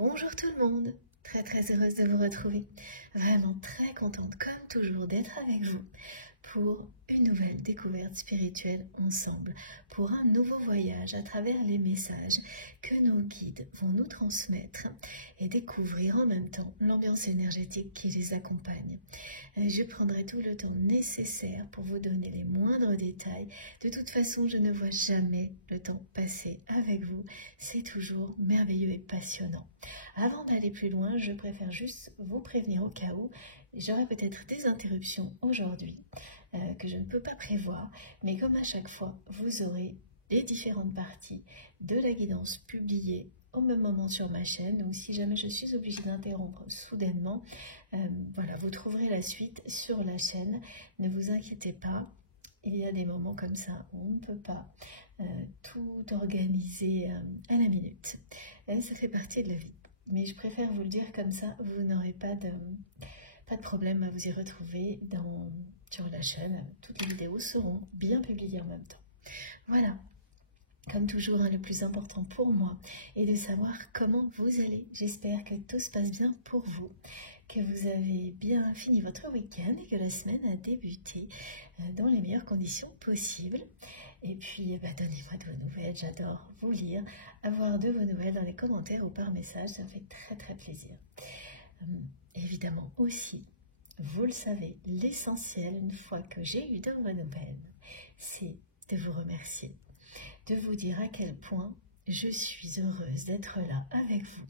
Bonjour tout le monde, très heureuse de vous retrouver, vraiment très contente comme toujours d'être avec vous pour une nouvelle découverte spirituelle ensemble, pour un nouveau voyage à travers les messages que nos guides vont nous transmettre et découvrir en même temps l'ambiance énergétique qui les accompagne. Je prendrai tout le temps nécessaire pour vous donner les moindres détails. De toute façon, je ne vois jamais le temps passer avec vous. C'est toujours merveilleux et passionnant. Avant d'aller plus loin, je préfère juste vous prévenir au cas où j'aurai peut-être des interruptions aujourd'hui que je ne peux pas prévoir, mais comme à chaque fois, vous aurez les différentes parties de la guidance publiées au même moment sur ma chaîne. Donc si jamais je suis obligée d'interrompre soudainement, voilà, vous trouverez la suite sur la chaîne. Ne vous inquiétez pas, il y a des moments comme ça où on ne peut pas tout organiser à la minute. Ça fait partie de la vie. Mais je préfère vous le dire comme ça, vous n'aurez pas de problème à vous y retrouver sur la chaîne. Toutes les vidéos seront bien publiées en même temps. Voilà, comme toujours, le plus important pour moi est de savoir comment vous allez. J'espère que tout se passe bien pour vous, que vous avez bien fini votre week-end et que la semaine a débuté dans les meilleures conditions possibles. Et puis, donnez-moi de vos nouvelles, j'adore vous lire, avoir de vos nouvelles dans les commentaires ou par message, ça me fait très plaisir. Évidemment aussi, vous le savez, l'essentiel, une fois que j'ai eu de vos nouvelles, c'est de vous remercier, de vous dire à quel point je suis heureuse d'être là avec vous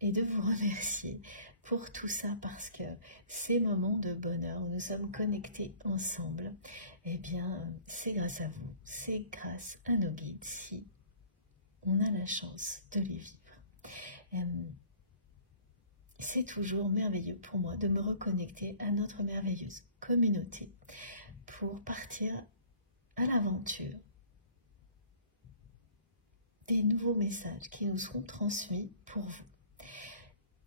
et de vous remercier pour tout ça, parce que ces moments de bonheur où nous sommes connectés ensemble, eh bien, c'est grâce à vous, c'est grâce à nos guides si on a la chance de les vivre. C'est toujours merveilleux pour moi de me reconnecter à notre merveilleuse communauté pour partir à l'aventure des nouveaux messages qui nous seront transmis pour vous.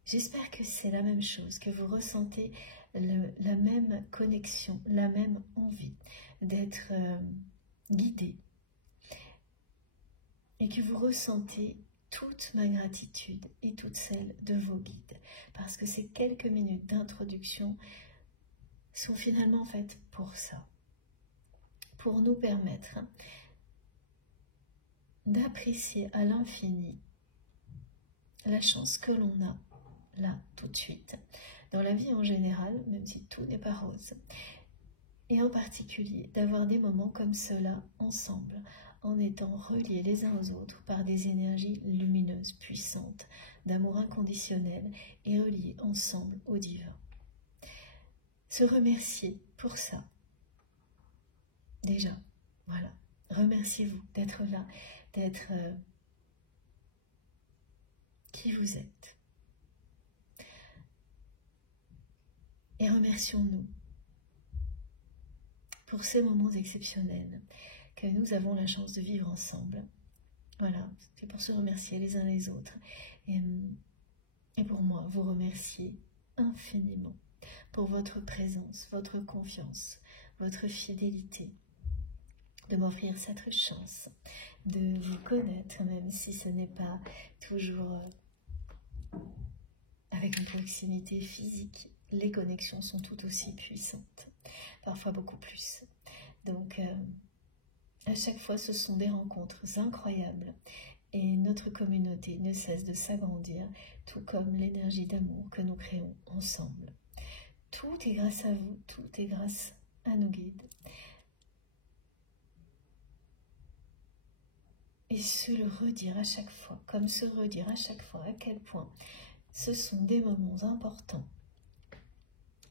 J'espère que c'est la même chose, que vous ressentez la même connexion, la même envie d'être guidé et que vous ressentez toute ma gratitude et toute celle de vos guides, parce que ces quelques minutes d'introduction sont finalement faites pour ça, pour nous permettre d'apprécier à l'infini la chance que l'on a là tout de suite, dans la vie en général, même si tout n'est pas rose, et en particulier d'avoir des moments comme cela ensemble, en étant reliés les uns aux autres par des énergies lumineuses, puissantes, d'amour inconditionnel et reliés ensemble au divin. Se remercier pour ça. Déjà, voilà, remerciez-vous d'être là, d'être qui vous êtes. Et remercions-nous pour ces moments exceptionnels que nous avons la chance de vivre ensemble. Voilà, c'est pour se remercier les uns les autres. Et pour moi, vous remercier infiniment pour votre présence, votre confiance, votre fidélité, de m'offrir cette chance de vous connaître, même si ce n'est pas toujours avec une proximité physique. Les connexions sont tout aussi puissantes, parfois beaucoup plus. Donc, à chaque fois, ce sont des rencontres incroyables et notre communauté ne cesse de s'agrandir, tout comme l'énergie d'amour que nous créons ensemble. Tout est grâce à vous, tout est grâce à nos guides. Et se le redire à chaque fois, comme se redire à chaque fois à quel point ce sont des moments importants,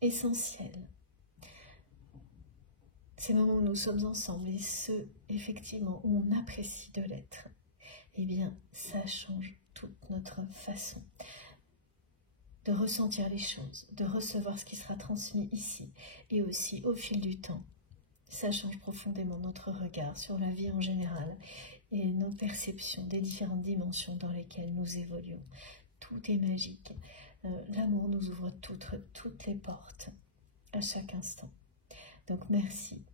essentiels. Ces moments où nous sommes ensemble et ceux, effectivement, où on apprécie de l'être, eh bien, ça change toute notre façon de ressentir les choses, de recevoir ce qui sera transmis ici, et aussi au fil du temps. Ça change profondément notre regard sur la vie en général et nos perceptions des différentes dimensions dans lesquelles nous évoluons. Tout est magique. L'amour nous ouvre toutes les portes à chaque instant. Donc merci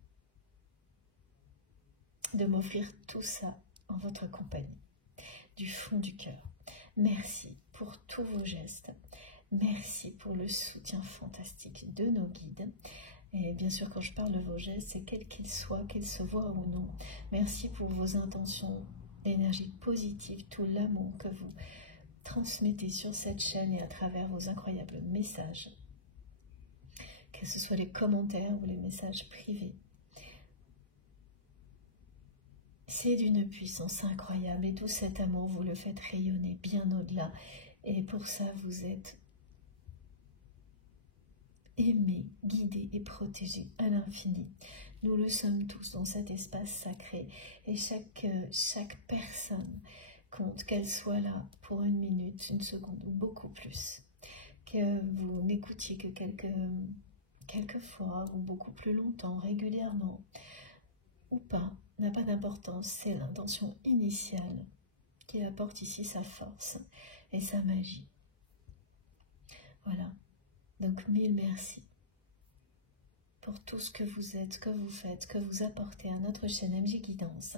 de m'offrir tout ça en votre compagnie, du fond du cœur. Merci pour tous vos gestes. Merci pour le soutien fantastique de nos guides. Et bien sûr, quand je parle de vos gestes, c'est quels qu'ils soient, qu'ils se voient ou non. Merci pour vos intentions, l'énergie positive, tout l'amour que vous transmettez sur cette chaîne et à travers vos incroyables messages. Que ce soit les commentaires ou les messages privés. C'est d'une puissance incroyable et tout cet amour, vous le faites rayonner bien au-delà. Et pour ça, vous êtes aimé, guidé et protégé à l'infini. Nous le sommes tous dans cet espace sacré et chaque personne compte, qu'elle soit là pour 1 minute, 1 seconde ou beaucoup plus. Que vous n'écoutiez que quelques fois ou beaucoup plus longtemps, régulièrement ou pas, n'a pas d'importance. C'est l'intention initiale qui apporte ici sa force et sa magie. Voilà. Donc 1000 merci pour tout ce que vous êtes, ce que vous faites, ce que vous apportez à notre chaîne MJ Guidance,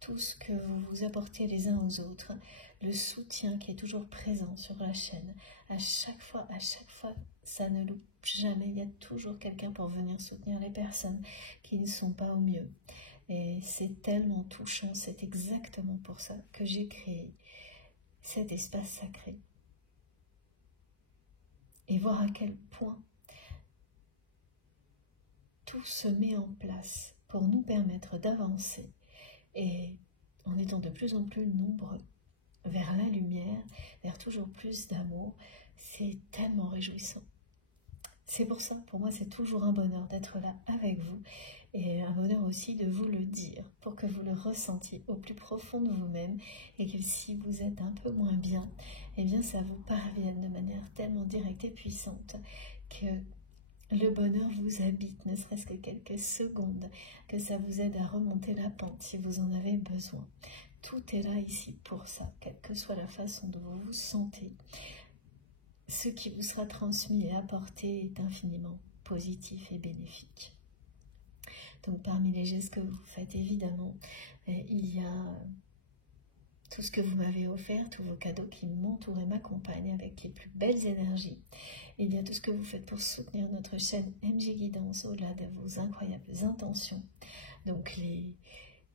tout ce que vous apportez les uns aux autres, le soutien qui est toujours présent sur la chaîne. À chaque fois, ça ne loupe jamais. Il y a toujours quelqu'un pour venir soutenir les personnes qui ne sont pas au mieux. Et c'est tellement touchant, c'est exactement pour ça que j'ai créé cet espace sacré. Et voir à quel point tout se met en place pour nous permettre d'avancer et en étant de plus en plus nombreux vers la lumière, vers toujours plus d'amour. C'est tellement réjouissant. C'est pour ça, pour moi, c'est toujours un bonheur d'être là avec vous et un bonheur aussi de vous le dire pour que vous le ressentiez au plus profond de vous-même et que si vous êtes un peu moins bien, eh bien ça vous parvienne de manière tellement directe et puissante que le bonheur vous habite, ne serait-ce que quelques secondes, que ça vous aide à remonter la pente si vous en avez besoin. Tout est là ici pour ça, quelle que soit la façon dont vous vous sentez. Ce qui vous sera transmis et apporté est infiniment positif et bénéfique. Donc parmi les gestes que vous faites, évidemment, il y a tout ce que vous m'avez offert, tous vos cadeaux qui m'entourent et m'accompagnent avec les plus belles énergies. Il y a tout ce que vous faites pour soutenir notre chaîne MJ Guidance au-delà de vos incroyables intentions. Donc les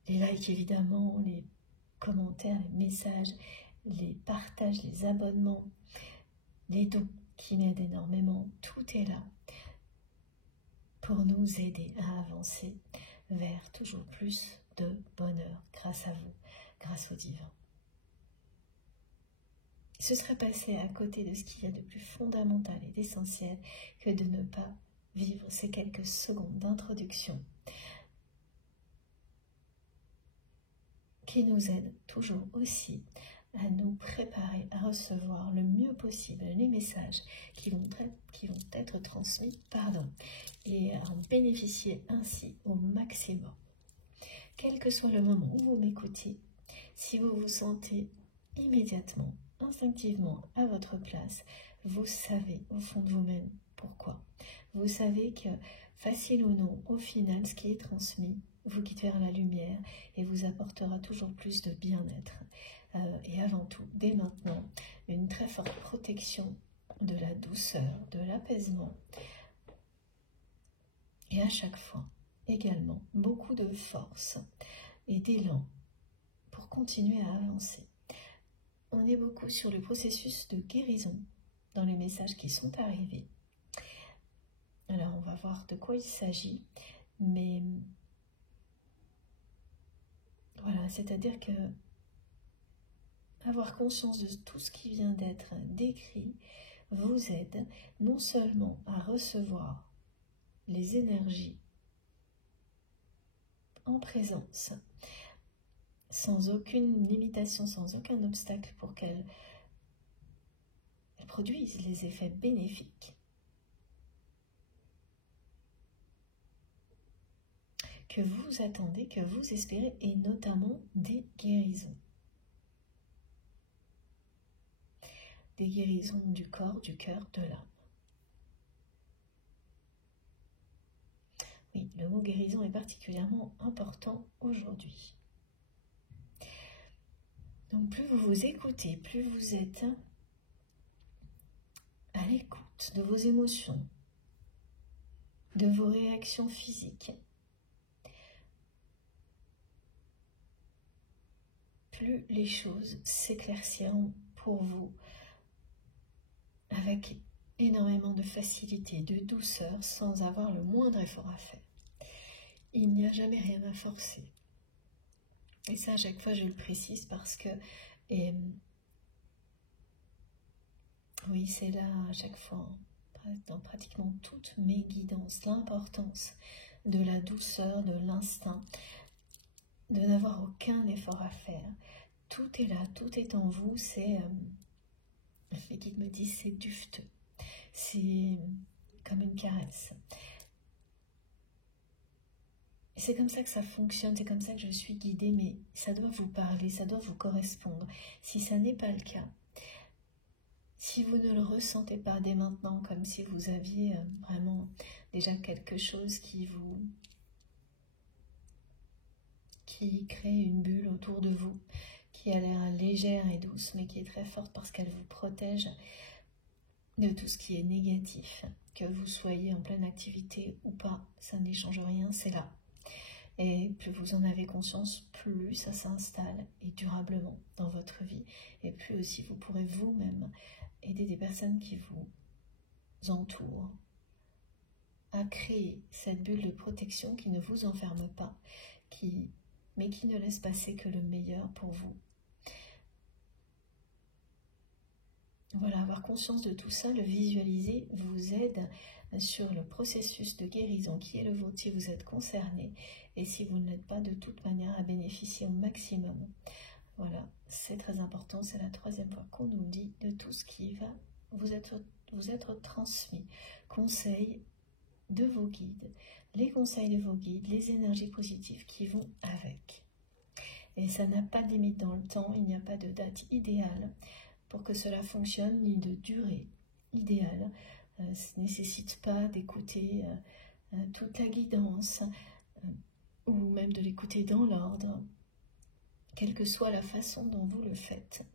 likes évidemment, les commentaires, les messages, les partages, les abonnements, les dons qui m'aident énormément, tout est là pour nous aider à avancer vers toujours plus de bonheur grâce à vous, grâce au divin. Ce serait passer à côté de ce qu'il y a de plus fondamental et d'essentiel que de ne pas vivre ces quelques secondes d'introduction qui nous aident toujours aussi à nous préparer à recevoir le mieux possible les messages qui vont être transmis, et à en bénéficier ainsi au maximum. Quel que soit le moment où vous m'écoutez, si vous vous sentez immédiatement, instinctivement à votre place, vous savez au fond de vous-même pourquoi. Vous savez que, facile ou non, au final, ce qui est transmis vous guide vers la lumière et vous apportera toujours plus de bien-être. Et avant tout, dès maintenant, une très forte protection de la douceur, de l'apaisement. Et à chaque fois, également, beaucoup de force et d'élan pour continuer à avancer. On est beaucoup sur le processus de guérison dans les messages qui sont arrivés. Alors, on va voir de quoi il s'agit, mais voilà, c'est-à-dire que avoir conscience de tout ce qui vient d'être décrit vous aide non seulement à recevoir les énergies en présence, sans aucune limitation, sans aucun obstacle pour qu'elles produisent les effets bénéfiques que vous attendez, que vous espérez, et notamment des guérisons. Des guérisons du corps, du cœur, de l'âme. Oui, le mot guérison est particulièrement important aujourd'hui. Donc plus vous vous écoutez, plus vous êtes l'écoute de vos émotions, de vos réactions physiques, plus les choses s'éclairciront pour vous avec énormément de facilité, de douceur, sans avoir le moindre effort à faire. Il n'y a jamais rien à forcer. Et ça, à chaque fois, je le précise parce que, oui, c'est là, à chaque fois, dans pratiquement toutes mes guidances, l'importance de la douceur, de l'instinct, de n'avoir aucun effort à faire. Tout est là, tout est en vous, c'est, les guides me disent, c'est dufteux, c'est comme une caresse. C'est comme ça que ça fonctionne, c'est comme ça que je suis guidée, mais ça doit vous parler, ça doit vous correspondre. Si ça n'est pas le cas, si vous ne le ressentez pas dès maintenant, comme si vous aviez vraiment déjà quelque chose qui crée une bulle autour de vous, qui a l'air légère et douce, mais qui est très forte parce qu'elle vous protège de tout ce qui est négatif, que vous soyez en pleine activité ou pas, ça n'y change rien, c'est là. Et plus vous en avez conscience, plus ça s'installe et durablement dans votre vie. Et plus aussi vous pourrez vous-même aider des personnes qui vous entourent à créer cette bulle de protection qui ne vous enferme pas, mais qui ne laisse passer que le meilleur pour vous. Voilà, avoir conscience de tout ça, le visualiser, vous aide sur le processus de guérison qui est le vôtre si vous êtes concerné et si vous ne l'êtes pas, de toute manière à bénéficier au maximum. Voilà, c'est très important, c'est la 3e fois qu'on nous dit de tout ce qui va vous être transmis. Conseils de vos guides, les conseils de vos guides, les énergies positives qui vont avec. Et ça n'a pas de limite dans le temps, il n'y a pas de date idéale pour que cela fonctionne, ni de durée idéale. Ça ne nécessite pas d'écouter toute la guidance ou même de l'écouter dans l'ordre, quelle que soit la façon dont vous le faites.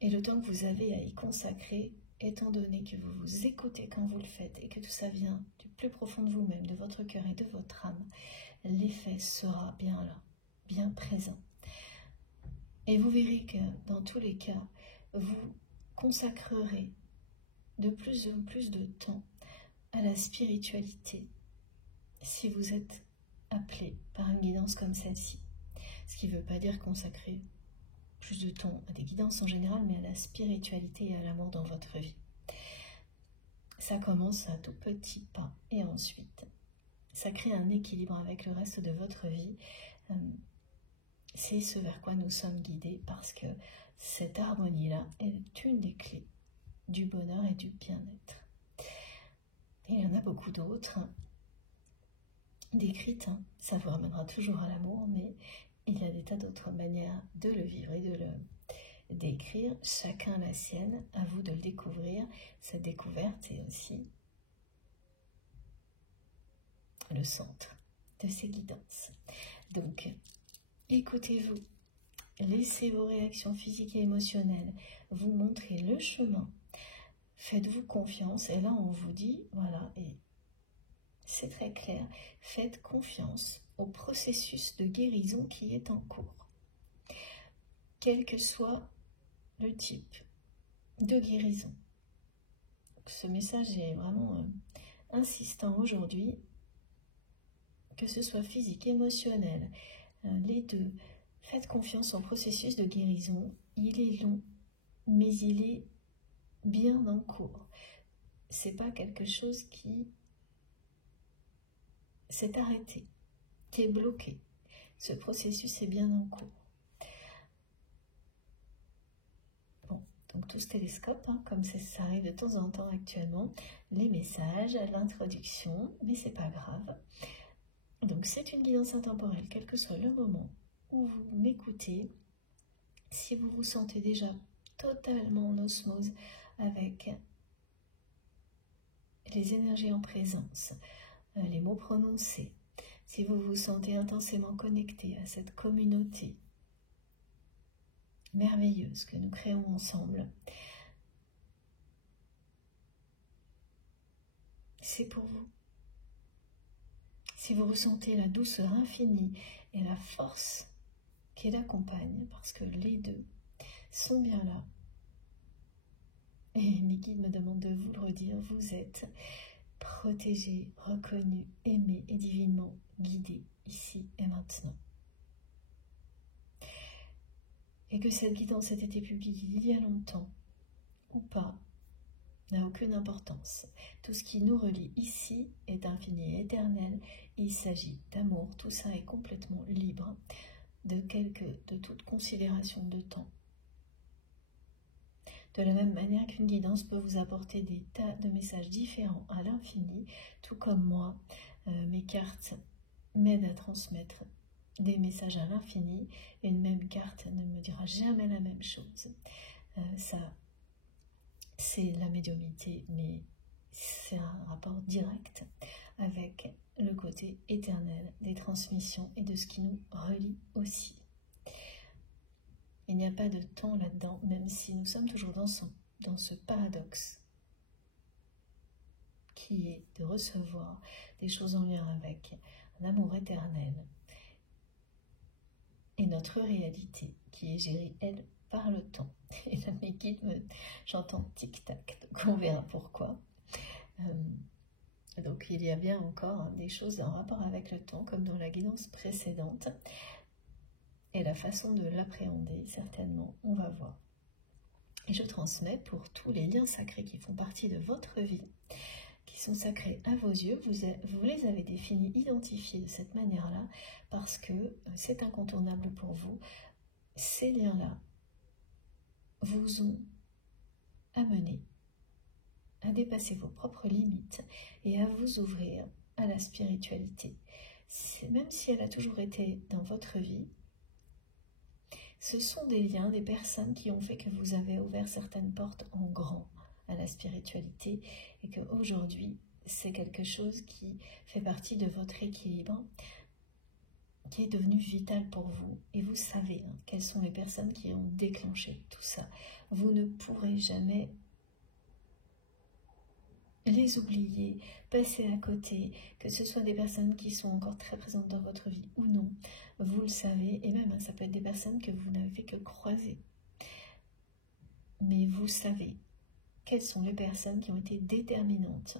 Et le temps que vous avez à y consacrer, étant donné que vous vous écoutez quand vous le faites et que tout ça vient du plus profond de vous-même, de votre cœur et de votre âme, l'effet sera bien là, bien présent. Et vous verrez que dans tous les cas, vous consacrerez de plus en plus de temps à la spiritualité si vous êtes appelé par une guidance comme celle-ci. Ce qui ne veut pas dire consacrer plus de temps à des guidances en général, mais à la spiritualité et à l'amour dans votre vie. Ça commence à tout petits pas et ensuite, ça crée un équilibre avec le reste de votre vie. C'est ce vers quoi nous sommes guidés parce que cette harmonie-là est une des clés du bonheur et du bien-être. Et il y en a beaucoup d'autres décrites, ça vous ramènera toujours à l'amour, mais il y a des tas d'autres manières de le vivre et de le décrire, chacun la sienne, à vous de le découvrir. Cette découverte est aussi le centre de ces guidances. Donc, écoutez-vous, laissez vos réactions physiques et émotionnelles vous montrer le chemin, faites-vous confiance, et là on vous dit, voilà, et c'est très clair, faites confiance au processus de guérison qui est en cours. Quel que soit le type de guérison. Donc, ce message est vraiment insistant aujourd'hui, que ce soit physique, émotionnel, les deux. Faites confiance au processus de guérison. Il est long, mais il est bien en cours. C'est pas quelque chose qui s'est arrêté, qui est bloqué. Ce processus est bien en cours. Donc tout se télescope, comme ça arrive de temps en temps actuellement, les messages, l'introduction, mais c'est pas grave. Donc c'est une guidance intemporelle, quel que soit le moment où vous m'écoutez. Si vous vous sentez déjà totalement en osmose avec les énergies en présence, les mots prononcés, si vous vous sentez intensément connecté à cette communauté merveilleuse que nous créons ensemble, c'est pour vous. Si vous ressentez la douceur infinie et la force qui l'accompagne, parce que les deux sont bien là, et mes guides me demandent de vous le redire, vous êtes protégé, reconnu, aimé et divinement guidé ici et maintenant. Et que cette guidance ait été publiée il y a longtemps ou pas, n'a aucune importance. Tout ce qui nous relie ici est infini et éternel. Il s'agit d'amour. Tout ça est complètement libre de toute considération de temps. De la même manière qu'une guidance peut vous apporter des tas de messages différents à l'infini, tout comme moi, mes cartes m'aident à transmettre des messages à l'infini. Une même carte ne me dira jamais la même chose. Ça, c'est la médiumnité, mais c'est un rapport direct avec le côté éternel des transmissions et de ce qui nous relie aussi. Il n'y a pas de temps là-dedans, même si nous sommes toujours dans ce paradoxe qui est de recevoir des choses en lien avec un amour éternel et notre réalité qui est gérée, elle, par le temps. Et là, mes guides, j'entends tic-tac, donc on verra pourquoi. Donc il y a bien encore des choses en rapport avec le temps, comme dans la guidance précédente. Et la façon de l'appréhender, certainement, on va voir. Et je transmets pour tous les liens sacrés qui font partie de votre vie, qui sont sacrés à vos yeux. Vous les avez définis, identifiés de cette manière-là, parce que c'est incontournable pour vous. Ces liens-là vous ont amené à dépasser vos propres limites et à vous ouvrir à la spiritualité. Même si elle a toujours été dans votre vie, ce sont des liens, des personnes qui ont fait que vous avez ouvert certaines portes en grand à la spiritualité et qu'aujourd'hui, c'est quelque chose qui fait partie de votre équilibre, qui est devenu vital pour vous. Et vous savez quelles sont les personnes qui ont déclenché tout ça. Vous ne pourrez jamais les oublier, passer à côté, que ce soit des personnes qui sont encore très présentes dans votre vie ou non, vous le savez, et même ça peut être des personnes que vous n'avez fait que croiser. Mais vous savez quelles sont les personnes qui ont été déterminantes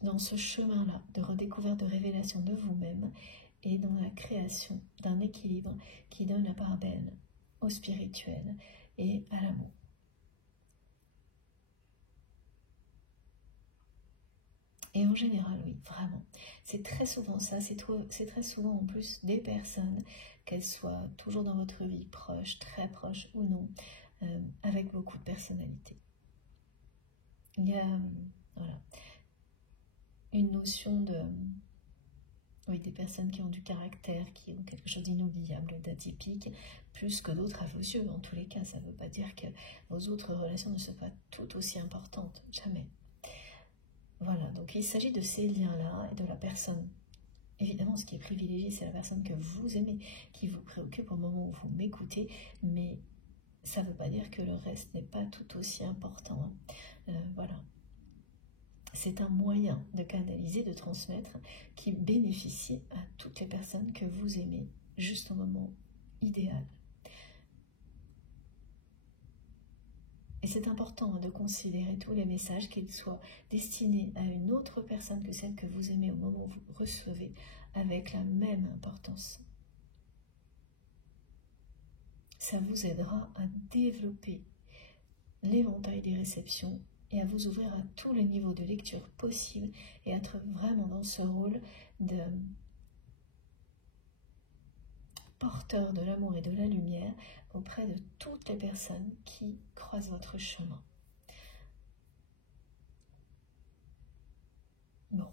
dans ce chemin-là de redécouverte, de révélation de vous-même et dans la création d'un équilibre qui donne la part belle au spirituel et à l'amour. Et en général, oui, vraiment, c'est très souvent ça, c'est très souvent en plus des personnes, qu'elles soient toujours dans votre vie, proches, très proches ou non, avec beaucoup de personnalité. Il y a voilà, une notion de, oui, des personnes qui ont du caractère, qui ont quelque chose d'inoubliable, d'atypique, plus que d'autres à vos yeux. En tous les cas, ça ne veut pas dire que vos autres relations ne sont pas toutes aussi importantes, jamais. Voilà, donc il s'agit de ces liens-là et de la personne. Évidemment, ce qui est privilégié, c'est la personne que vous aimez, qui vous préoccupe au moment où vous m'écoutez, mais ça ne veut pas dire que le reste n'est pas tout aussi important. Voilà. C'est un moyen de canaliser, de transmettre, qui bénéficie à toutes les personnes que vous aimez, juste au moment idéal. Et c'est important de considérer tous les messages, qu'ils soient destinés à une autre personne que celle que vous aimez au moment où vous recevez, avec la même importance. Ça vous aidera à développer l'éventail des réceptions et à vous ouvrir à tous les niveaux de lecture possibles et être vraiment dans ce rôle de porteur de l'amour et de la lumière auprès de toutes les personnes qui croisent votre chemin. Bon,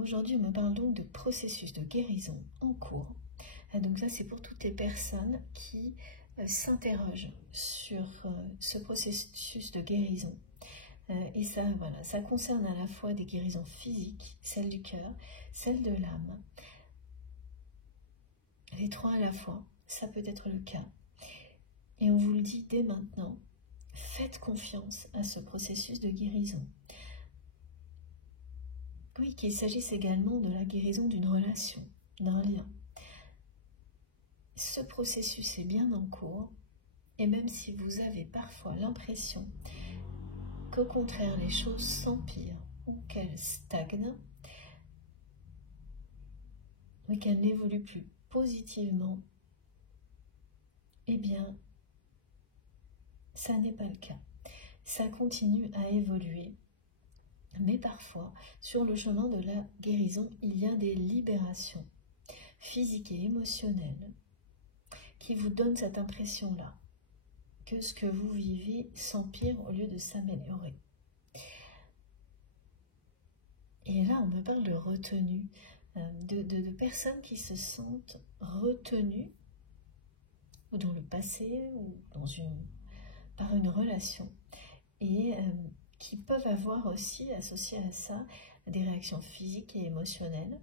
aujourd'hui on me parle donc de processus de guérison en cours. Donc là c'est pour toutes les personnes qui s'interrogent sur ce processus de guérison. Et ça, voilà, ça concerne à la fois des guérisons physiques, celles du cœur, celles de l'âme. Les trois à la fois, ça peut être le cas. Et on vous le dit dès maintenant, faites confiance à ce processus de guérison. Oui, qu'il s'agisse également de la guérison d'une relation, d'un lien. Ce processus est bien en cours, et même si vous avez parfois l'impression qu'au contraire les choses s'empirent ou qu'elles stagnent, ou qu'elles n'évoluent plus positivement, eh bien, ça n'est pas le cas. Ça continue à évoluer, mais parfois, sur le chemin de la guérison, il y a des libérations physiques et émotionnelles qui vous donnent cette impression-là, que ce que vous vivez s'empire au lieu de s'améliorer. Et là, on me parle de retenue, de personnes qui se sentent retenues, ou dans le passé, ou par une relation, et qui peuvent avoir aussi, associé à ça, des réactions physiques et émotionnelles,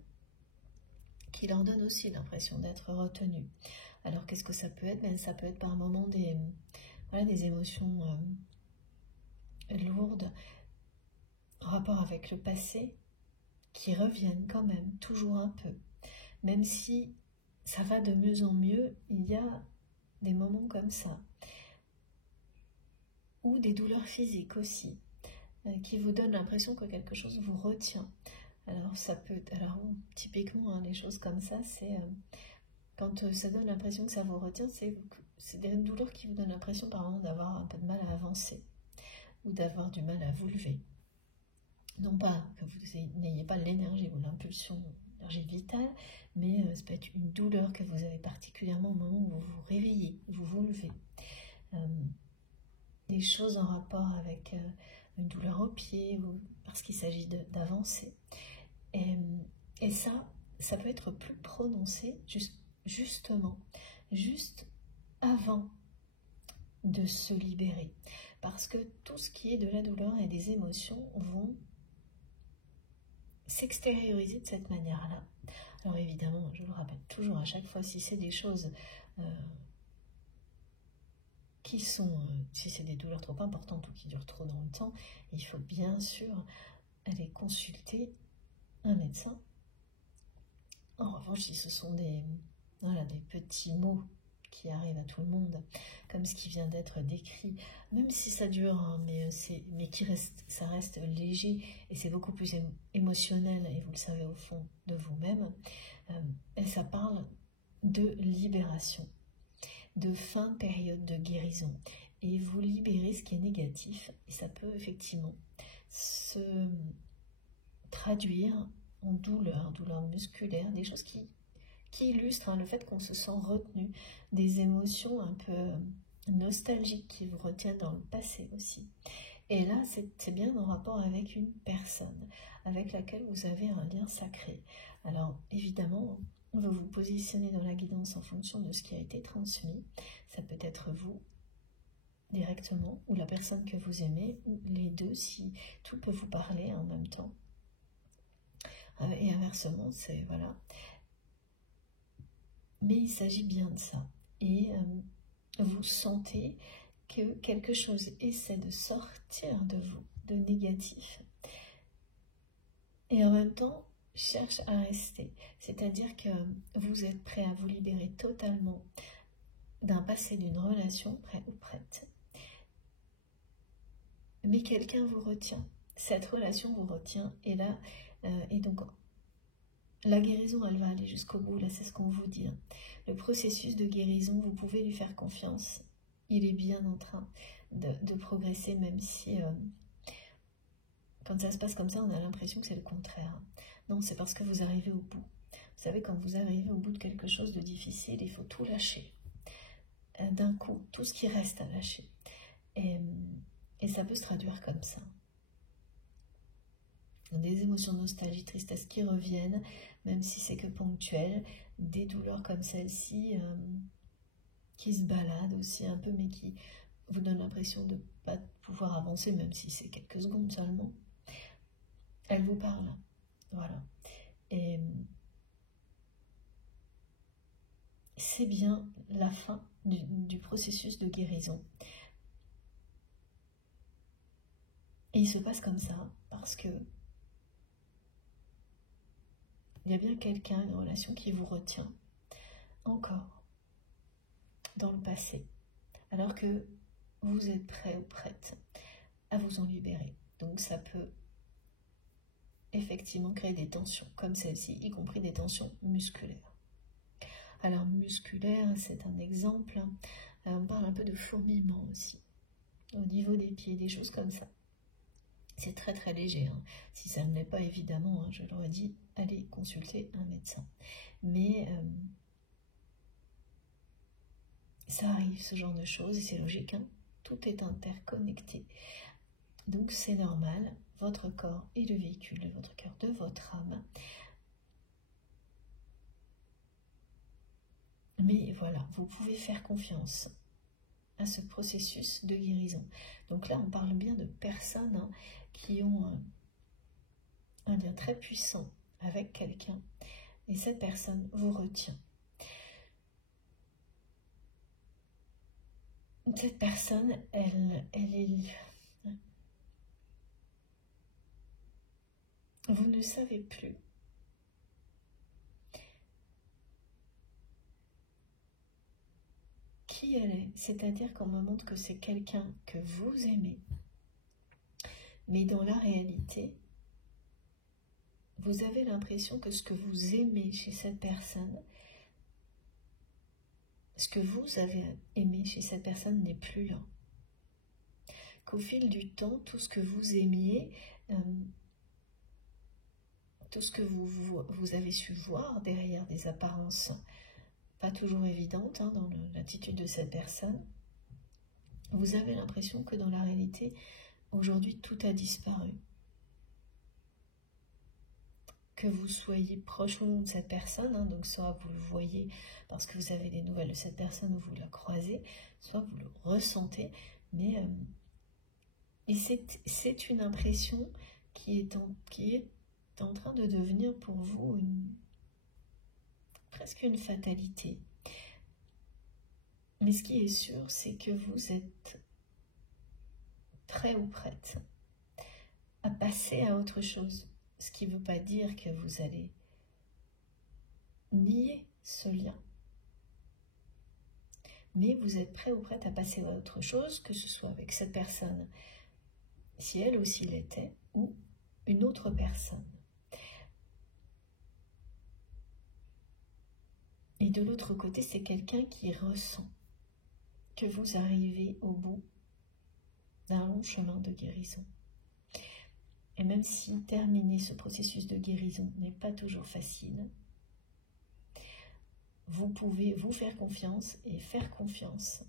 qui leur donnent aussi l'impression d'être retenues. Alors, qu'est-ce que ça peut être? Ben, ça peut être par moments des émotions lourdes, en rapport avec le passé, qui reviennent quand même, toujours un peu. Même si ça va de mieux en mieux, il y a des moments comme ça. Ou des douleurs physiques aussi, qui vous donnent l'impression que quelque chose vous retient. Alors, typiquement, les choses comme ça, c'est quand ça donne l'impression que ça vous retient, c'est des douleurs qui vous donnent l'impression par moment d'avoir un peu de mal à avancer, ou d'avoir du mal à vous lever. Non pas que vous n'ayez pas l'énergie ou l'impulsion, l'énergie vitale, mais ça peut être une douleur que vous avez particulièrement au moment où vous vous réveillez, vous vous levez. Des choses en rapport avec une douleur au pied, ou parce qu'il s'agit d'avancer. Et ça peut être plus prononcé justement, juste avant de se libérer. Parce que tout ce qui est de la douleur et des émotions vont s'extérioriser de cette manière-là. Alors évidemment, je le rappelle toujours à chaque fois, si c'est des choses si c'est des douleurs trop importantes ou qui durent trop dans le temps, il faut bien sûr aller consulter un médecin. En revanche, si ce sont des petits mots qui arrivent à tout le monde, comme ce qui vient d'être décrit, même si ça dure, mais ça reste léger, et c'est beaucoup plus émotionnel, et vous le savez au fond de vous-même, et ça parle de libération, de fin période de guérison, et vous libérez ce qui est négatif, et ça peut effectivement se traduire en douleur musculaire, des choses qui illustrent le fait qu'on se sent retenu, des émotions un peu nostalgiques qui vous retiennent dans le passé aussi. Et là, c'est bien en rapport avec une personne avec laquelle vous avez un lien sacré. Alors évidemment, vous vous positionnez dans la guidance en fonction de ce qui a été transmis. Ça peut être vous directement, ou la personne que vous aimez, ou les deux, si tout peut vous parler en même temps. Et inversement, voilà. Mais il s'agit bien de ça. Et vous sentez que quelque chose essaie de sortir de vous, de négatif. Et en même temps, cherche à rester. C'est-à-dire que vous êtes prêt à vous libérer totalement d'un passé, d'une relation, prêt ou prête. Mais quelqu'un vous retient. Cette relation vous retient. Et là, et donc, la guérison, elle va aller jusqu'au bout. Là, c'est ce qu'on vous dit. Le processus de guérison, vous pouvez lui faire confiance. Il est bien en train de progresser, même si quand ça se passe comme ça, on a l'impression que c'est le contraire. Non, c'est parce que vous arrivez au bout. Vous savez, quand vous arrivez au bout de quelque chose de difficile, il faut tout lâcher. D'un coup, tout ce qui reste à lâcher. Et ça peut se traduire comme ça. Des émotions de nostalgie, tristesse qui reviennent, même si c'est que ponctuel. Des douleurs comme celle-ci qui se baladent aussi un peu, mais qui vous donnent l'impression de ne pas pouvoir avancer, même si c'est quelques secondes seulement. Elle vous parle. Voilà. Et c'est bien la fin du processus de guérison. Et il se passe comme ça parce que il y a bien quelqu'un, une relation qui vous retient encore dans le passé, alors que vous êtes prêt ou prête à vous en libérer. Donc ça peut effectivement créer des tensions comme celle-ci, y compris des tensions musculaires. Alors musculaire, c'est un exemple, on parle un peu de fourmillement aussi, au niveau des pieds, des choses comme ça. C'est très très léger, hein. Si ça ne l'est pas évidemment, hein, je leur ai dit, allez consulter un médecin. Mais ça arrive ce genre de choses et c'est logique, hein. Tout est interconnecté. Donc c'est normal, votre corps est le véhicule de votre cœur, de votre âme. Mais voilà, vous pouvez faire confiance à ce processus de guérison. Donc là, on parle bien de personnes, hein, qui ont un lien très puissant avec quelqu'un et cette personne vous retient. Cette personne, elle est... Vous ne savez plus qui elle est, c'est-à-dire qu'on me montre que c'est quelqu'un que vous aimez, mais dans la réalité, vous avez l'impression que ce que vous aimez chez cette personne, ce que vous avez aimé chez cette personne n'est plus là. Qu'au fil du temps, tout ce que vous aimiez, tout ce que vous avez su voir derrière des apparences pas toujours évidentes, hein, dans l'attitude de cette personne, vous avez l'impression que dans la réalité, aujourd'hui, tout a disparu. Que vous soyez proche ou non de cette personne, hein, donc soit vous le voyez parce que vous avez des nouvelles de cette personne ou vous la croisez, soit vous le ressentez, mais et c'est une impression qui est en train de devenir pour vous presque une fatalité. Mais ce qui est sûr, c'est que vous êtes prêt ou prête à passer à autre chose. Ce qui ne veut pas dire que vous allez nier ce lien. Mais vous êtes prêt ou prête à passer à autre chose, que ce soit avec cette personne, si elle aussi l'était, ou une autre personne. Et de l'autre côté, c'est quelqu'un qui ressent que vous arrivez au bout d'un long chemin de guérison. Et même si terminer ce processus de guérison n'est pas toujours facile, vous pouvez vous faire confiance et faire confiance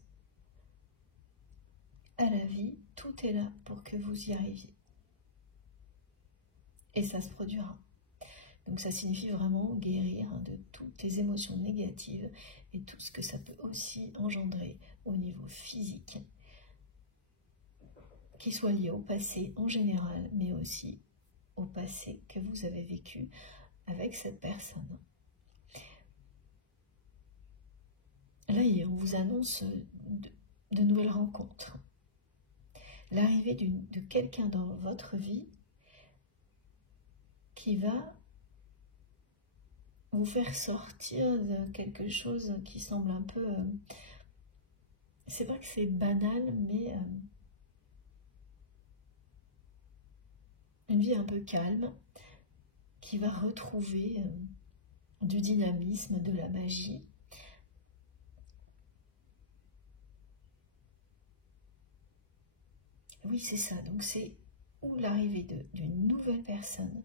à la vie. Tout est là pour que vous y arriviez. Et ça se produira. Donc ça signifie vraiment guérir de toutes les émotions négatives et tout ce que ça peut aussi engendrer au niveau physique, qui soit lié au passé en général, mais aussi au passé que vous avez vécu avec cette personne. Là, on vous annonce de nouvelles rencontres. L'arrivée de quelqu'un dans votre vie qui va vous faire sortir de quelque chose qui semble un peu... c'est pas que c'est banal, mais une vie un peu calme, qui va retrouver du dynamisme, de la magie. Oui, c'est ça. Donc c'est ou l'arrivée d'une nouvelle personne,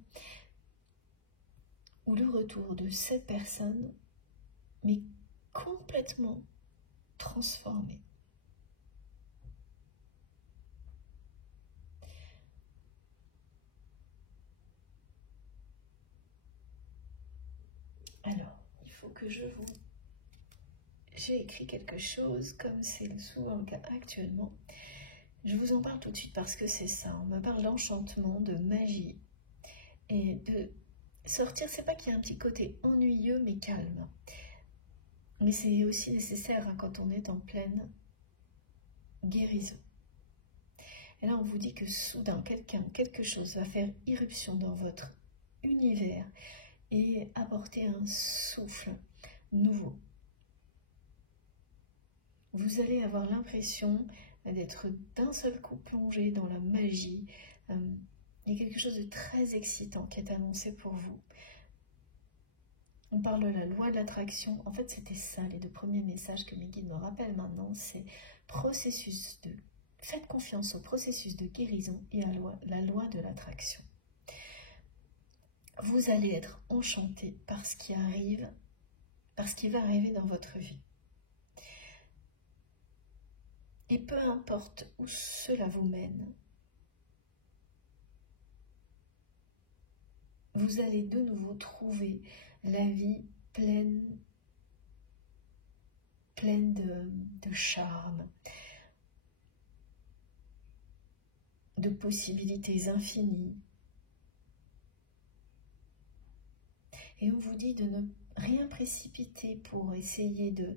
ou le retour de cette personne, mais complètement transformée. Alors, il faut que je vous... J'ai écrit quelque chose, comme c'est souvent le cas actuellement. Je vous en parle tout de suite parce que c'est ça. On me parle d'enchantement, de magie. Et de sortir, c'est pas qu'il y a un petit côté ennuyeux mais calme. Mais c'est aussi nécessaire, hein, quand on est en pleine guérison. Et là, on vous dit que soudain, quelque chose va faire irruption dans votre univers et apporter un souffle nouveau. Vous allez avoir l'impression d'être d'un seul coup plongé dans la magie. Il y a quelque chose de très excitant qui est annoncé pour vous. On parle de la loi de l'attraction. En fait, c'était ça, les 2 premiers messages que mes guides me rappellent maintenant. C'est processus de... Faites confiance au processus de guérison et à la loi de l'attraction. Vous allez être enchanté par ce qui arrive, par ce qui va arriver dans votre vie. Et peu importe où cela vous mène, vous allez de nouveau trouver la vie pleine de charme, de possibilités infinies. Et on vous dit de ne rien précipiter pour essayer de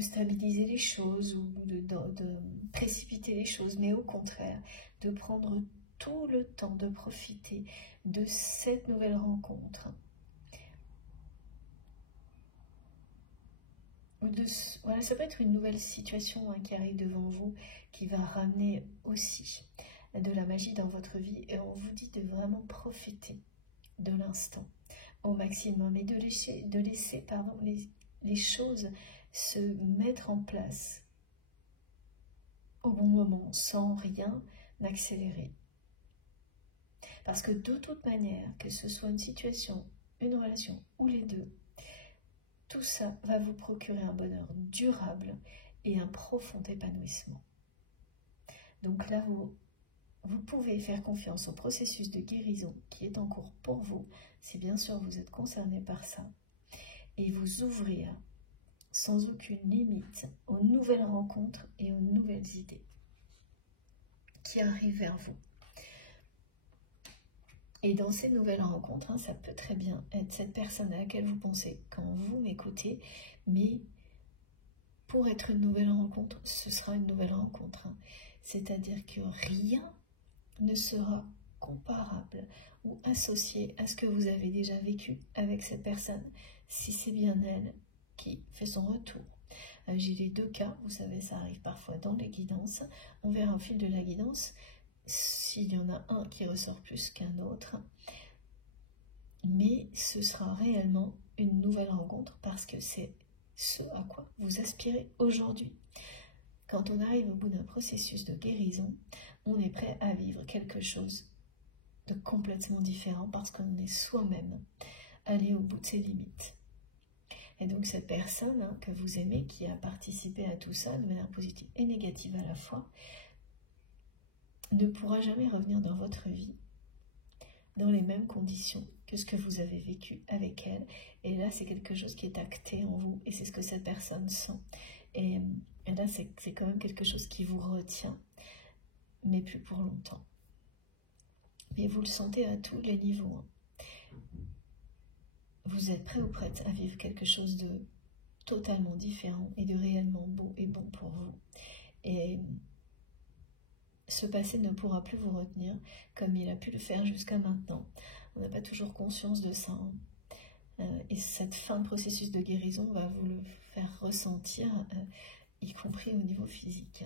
stabiliser les choses ou de précipiter les choses, mais au contraire, de prendre tout le temps de profiter de cette nouvelle rencontre. Voilà, ça peut être une nouvelle situation qui arrive devant vous, qui va ramener aussi de la magie dans votre vie, et on vous dit de vraiment profiter de l'instant au maximum et de laisser les choses se mettre en place au bon moment, sans rien accélérer. Parce que de toute manière, que ce soit une situation, une relation ou les deux, tout ça va vous procurer un bonheur durable et un profond épanouissement. Donc là, vous pouvez faire confiance au processus de guérison qui est en cours pour vous, si bien sûr vous êtes concerné par ça, et vous ouvrir sans aucune limite aux nouvelles rencontres et aux nouvelles idées qui arrivent vers vous. Et dans ces nouvelles rencontres, ça peut très bien être cette personne à laquelle vous pensez quand vous m'écoutez, mais pour être une nouvelle rencontre, ce sera une nouvelle rencontre. C'est-à-dire que rien ne sera comparable ou associé à ce que vous avez déjà vécu avec cette personne, si c'est bien elle qui fait son retour. J'ai les 2 cas, vous savez, ça arrive parfois dans les guidances. On verra au fil de la guidance s'il y en a un qui ressort plus qu'un autre. Mais ce sera réellement une nouvelle rencontre parce que c'est ce à quoi vous aspirez aujourd'hui. Quand on arrive au bout d'un processus de guérison, on est prêt à vivre quelque chose de complètement différent parce qu'on est soi-même allé au bout de ses limites. Et donc cette personne que vous aimez, qui a participé à tout ça de manière positive et négative à la fois, ne pourra jamais revenir dans votre vie dans les mêmes conditions que ce que vous avez vécu avec elle. Et là, c'est quelque chose qui est acté en vous et c'est ce que cette personne sent. Et là, c'est quand même quelque chose qui vous retient, mais plus pour longtemps. Mais vous le sentez à tous les niveaux. Vous êtes prêt ou prête à vivre quelque chose de totalement différent et de réellement beau et bon pour vous. Et ce passé ne pourra plus vous retenir comme il a pu le faire jusqu'à maintenant. On n'a pas toujours conscience de ça. Et cette fin de processus de guérison va vous le faire ressentir, y compris au niveau physique.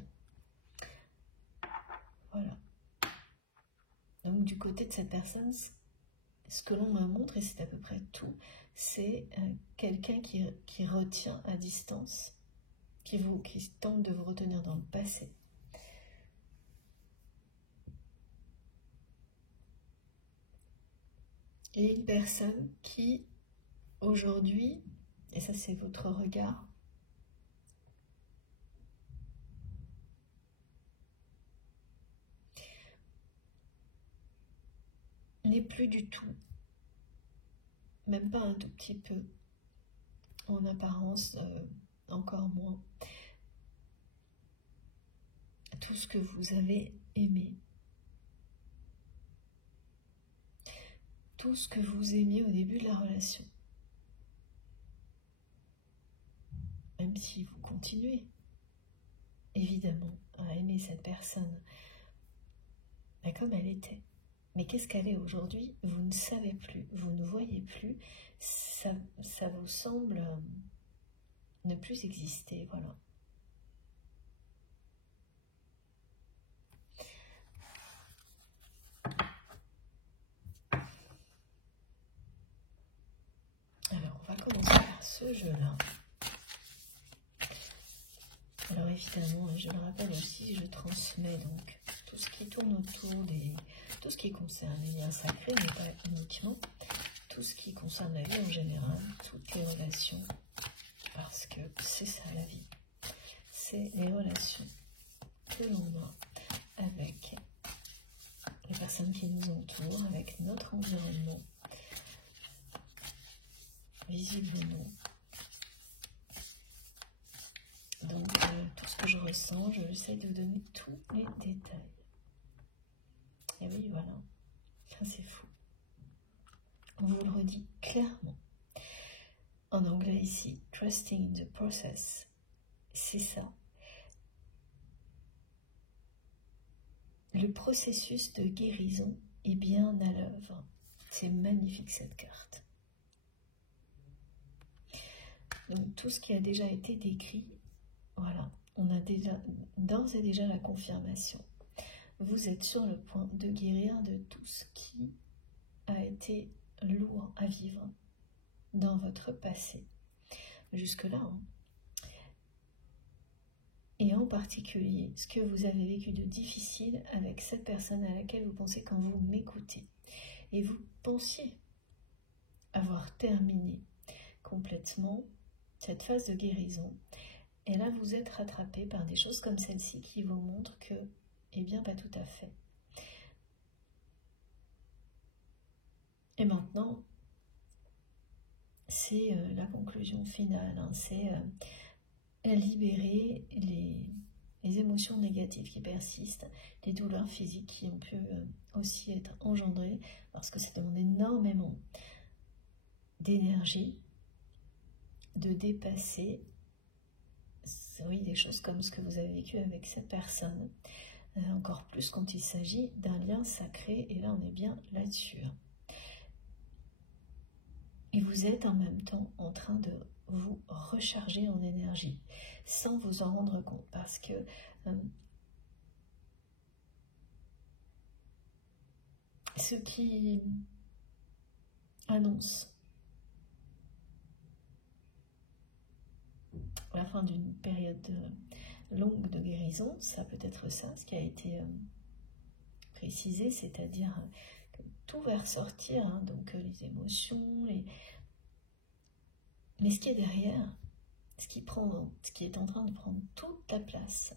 Voilà. Donc du côté de cette personne, ce que l'on me montre, et c'est à peu près tout, c'est quelqu'un qui retient à distance, qui tente de vous retenir dans le passé. Et une personne qui, aujourd'hui, et ça c'est votre regard, n'est plus du tout, même pas un tout petit peu, en apparence encore moins, tout ce que vous avez aimé, tout ce que vous aimiez au début de la relation, même si vous continuez évidemment, à aimer cette personne comme elle était. Mais qu'est-ce qu'elle est aujourd'hui? Vous ne savez plus, vous ne voyez plus, ça vous semble ne plus exister, voilà. Alors, on va commencer par ce jeu-là. Alors évidemment, je le rappelle aussi, je transmets donc tout ce qui tourne autour tout ce qui concerne les liens sacrés, mais pas uniquement, tout ce qui concerne la vie en général, toutes les relations, parce que c'est ça la vie. C'est les relations que l'on a avec les personnes qui nous entourent, avec notre environnement, visiblement. Donc, tout ce que je ressens, j'essaie de donner tous les détails. Et oui, voilà, c'est fou. On vous le redit clairement. En anglais ici, trusting in the process, c'est ça. Le processus de guérison est bien à l'œuvre. C'est magnifique cette carte. Donc tout ce qui a déjà été décrit, voilà, on a déjà d'ores et déjà la confirmation. Vous êtes sur le point de guérir de tout ce qui a été lourd à vivre dans votre passé. Jusque-là. Hein. Et en particulier, ce que vous avez vécu de difficile avec cette personne à laquelle vous pensez quand vous m'écoutez. Et vous pensiez avoir terminé complètement cette phase de guérison. Et là, vous êtes rattrapé par des choses comme celle-ci qui vous montrent que, eh bien, pas tout à fait. Et maintenant, c'est la conclusion finale. Hein, c'est libérer les émotions négatives qui persistent, les douleurs physiques qui ont pu aussi être engendrées, parce que ça demande énormément d'énergie, de dépasser, oui, des choses comme ce que vous avez vécu avec cette personne, encore plus quand il s'agit d'un lien sacré, et là on est bien là-dessus. Et vous êtes en même temps en train de vous recharger en énergie, sans vous en rendre compte, parce que ce qui annonce la fin d'une période longue de guérison, ça peut être ça, ce qui a été précisé, c'est-à-dire que tout va ressortir, hein, donc les émotions, mais ce qui est derrière, ce qui est en train de prendre toute la place,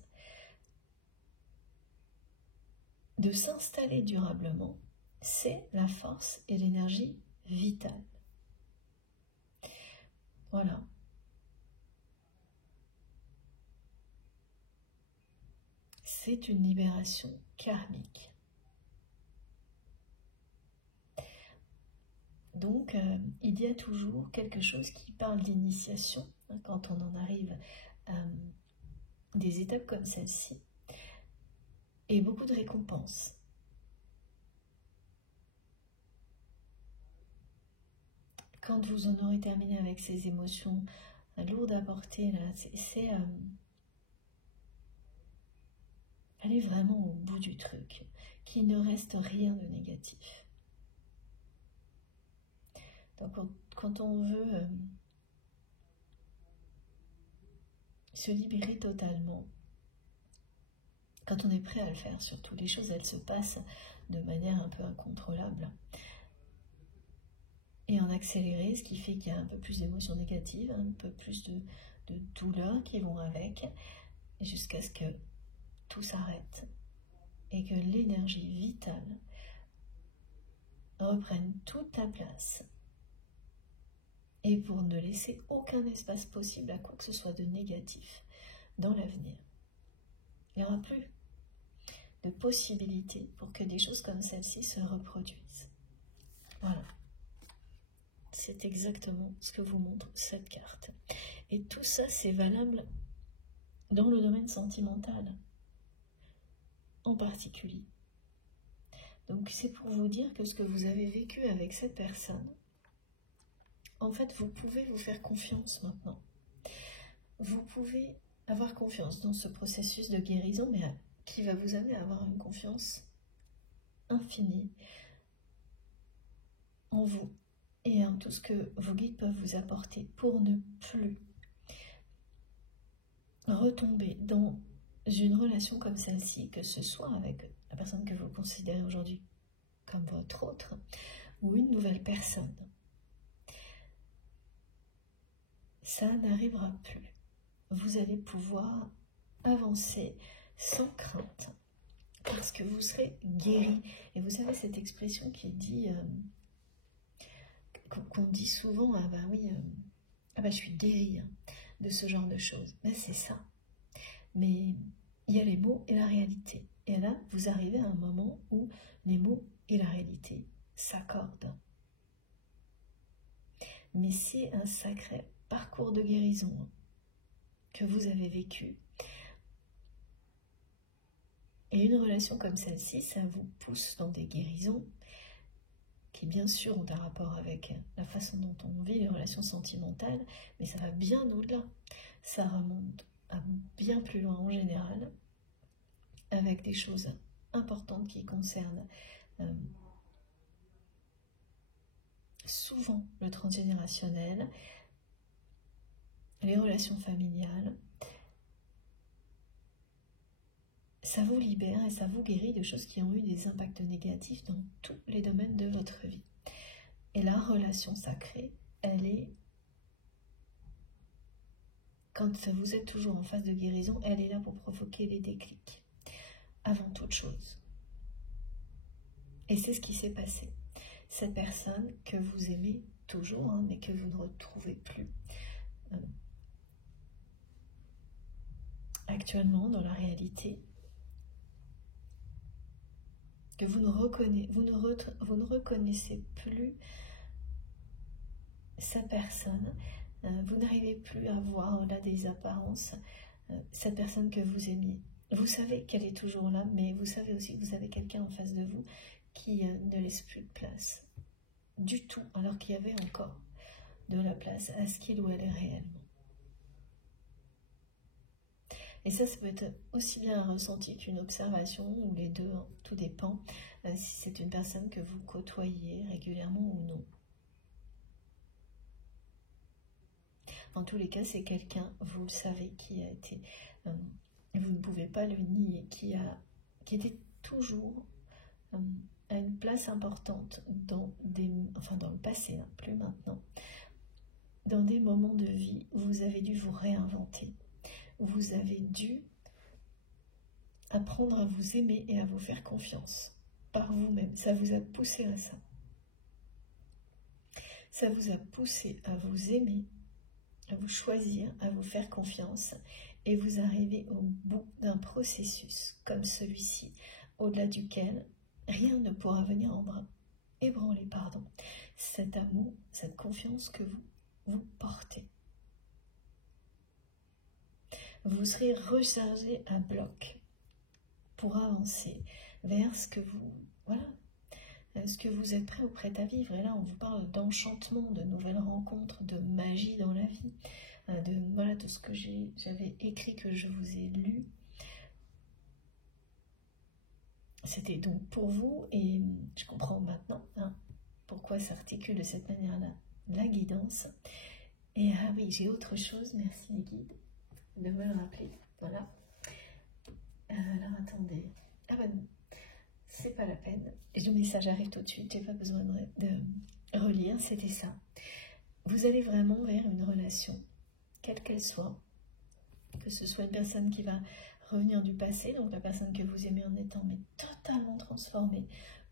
de s'installer durablement, c'est la force et l'énergie vitale. Voilà. C'est une libération karmique. Donc, il y a toujours quelque chose qui parle d'initiation, hein, quand on en arrive à des étapes comme celle-ci, et beaucoup de récompenses. Quand vous en aurez terminé avec ces émotions lourdes à porter, c'est aller vraiment au bout du truc, qu'il ne reste rien de négatif. Donc quand on veut se libérer totalement, quand on est prêt à le faire, surtout les choses elles se passent de manière un peu incontrôlable et en accéléré, ce qui fait qu'il y a un peu plus d'émotions négatives, un peu plus de douleurs qui vont avec, jusqu'à ce que tout s'arrête et que l'énergie vitale reprenne toute la place, et pour ne laisser aucun espace possible à quoi que ce soit de négatif dans l'avenir. Il n'y aura plus de possibilités pour que des choses comme celle-ci se reproduisent. Voilà. C'est exactement ce que vous montre cette carte. Et tout ça, c'est valable dans le domaine sentimental en particulier. Donc c'est pour vous dire que ce que vous avez vécu avec cette personne, en fait, vous pouvez vous faire confiance maintenant. Vous pouvez avoir confiance dans ce processus de guérison, mais qui va vous amener à avoir une confiance infinie en vous et en tout ce que vos guides peuvent vous apporter pour ne plus retomber dans une relation comme celle-ci, que ce soit avec la personne que vous considérez aujourd'hui comme votre autre ou une nouvelle personne. Ça n'arrivera plus. Vous allez pouvoir avancer sans crainte parce que vous serez guéri. Et vous savez cette expression qui dit, qu'on dit souvent, ah bah oui, je suis guéri de ce genre de choses. Ben, c'est ça. Mais il y a les mots et la réalité. Et là, vous arrivez à un moment où les mots et la réalité s'accordent. Mais c'est un sacré parcours de guérison que vous avez vécu. Et une relation comme celle-ci, ça vous pousse dans des guérisons qui bien sûr ont un rapport avec la façon dont on vit les relations sentimentales, mais ça va bien au-delà. Ça remonte à bien plus loin en général, avec des choses importantes qui concernent souvent le transgénérationnel, les relations familiales. Ça vous libère et ça vous guérit de choses qui ont eu des impacts négatifs dans tous les domaines de votre vie. Et la relation sacrée, elle est, quand vous êtes toujours en phase de guérison, elle est là pour provoquer les déclics, avant toute chose. Et c'est ce qui s'est passé. Cette personne que vous aimez toujours, mais que vous ne retrouvez plus actuellement dans la réalité, que vous ne reconnaissez plus sa personne, vous n'arrivez plus à voir là des apparences, cette personne que vous aimiez. Vous savez qu'elle est toujours là, mais vous savez aussi que vous avez quelqu'un en face de vous qui ne laisse plus de place du tout, alors qu'il y avait encore de la place à ce qu'il ou elle est réellement. Et ça peut être aussi bien un ressenti qu'une observation, ou les deux, tout dépend si c'est une personne que vous côtoyez régulièrement ou non. En tous les cas, c'est quelqu'un, vous le savez, qui a été, vous ne pouvez pas le nier, qui était toujours à une place importante dans dans le passé, plus maintenant, dans des moments de vie où vous avez dû vous réinventer. Vous avez dû apprendre à vous aimer et à vous faire confiance par vous-même. Ça vous a poussé à ça. Ça vous a poussé à vous aimer, à vous choisir, à vous faire confiance. Et vous arrivez au bout d'un processus comme celui-ci, au-delà duquel rien ne pourra venir ébranler cet amour, cette confiance que vous portez. Vous serez rechargé à bloc pour avancer vers ce que vous êtes prêt ou prête à vivre. Et là, on vous parle d'enchantement, de nouvelles rencontres, de magie dans la vie, de tout ce que j'avais écrit, que je vous ai lu. C'était donc pour vous, et je comprends maintenant pourquoi s'articule de cette manière-là la guidance. Et ah oui, j'ai autre chose, merci les guides de me le rappeler. Voilà. Alors attendez. Ah ben non, c'est pas la peine. Le message arrive tout de suite, j'ai pas besoin de relire, c'était ça. Vous allez vraiment vers une relation, quelle qu'elle soit, que ce soit une personne qui va revenir du passé, donc la personne que vous aimez en étant mais totalement transformée,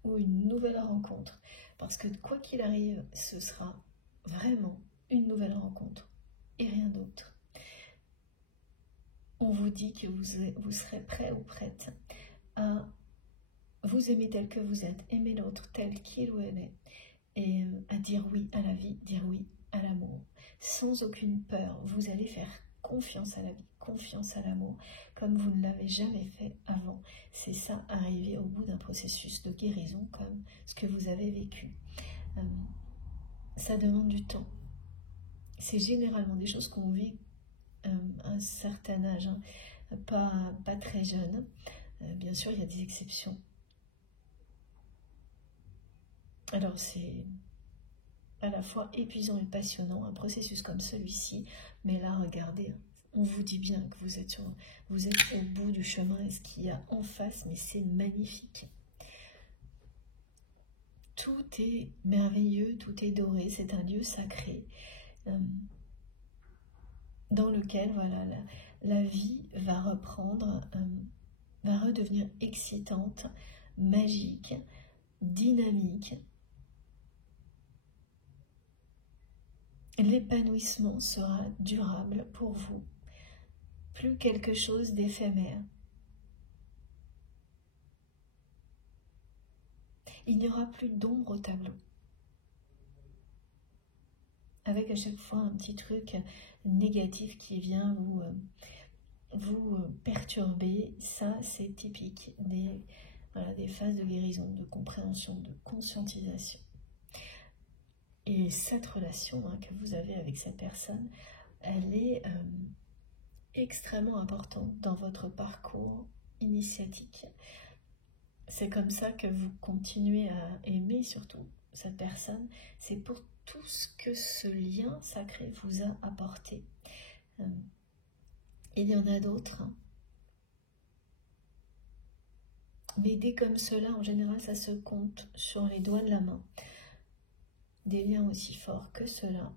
ou une nouvelle rencontre. Parce que quoi qu'il arrive, ce sera vraiment une nouvelle rencontre et rien d'autre. On vous dit que vous serez prêt ou prête à vous aimer tel que vous êtes, aimer l'autre tel qu'il ou elle est, et à dire oui à la vie, dire oui à l'amour, sans aucune peur. Vous allez faire confiance à la vie, confiance à l'amour, comme vous ne l'avez jamais fait avant. C'est ça, arriver au bout d'un processus de guérison comme ce que vous avez vécu. Ça demande du temps. C'est généralement des choses qu'on vit à un certain âge, hein, pas très jeune. Bien sûr, il y a des exceptions. Alors c'est à la fois épuisant et passionnant, un processus comme celui-ci, mais là, regardez, on vous dit bien que vous êtes au bout du chemin, et ce qu'il y a en face, mais c'est magnifique. Tout est merveilleux, tout est doré, c'est un lieu sacré, dans lequel voilà, la vie va reprendre, va redevenir excitante, magique, dynamique. L'épanouissement sera durable pour vous, plus quelque chose d'éphémère. Il n'y aura plus d'ombre au tableau. Avec à chaque fois un petit truc négatif qui vient vous perturber, ça c'est typique des phases de guérison, de compréhension, de conscientisation. Et cette relation que vous avez avec cette personne, elle est extrêmement importante dans votre parcours initiatique. C'est comme ça que vous continuez à aimer surtout cette personne. C'est pour tout ce que ce lien sacré vous a apporté. Il y en a d'autres. Mais des comme cela, en général, ça se compte sur les doigts de la main. Des liens aussi forts que cela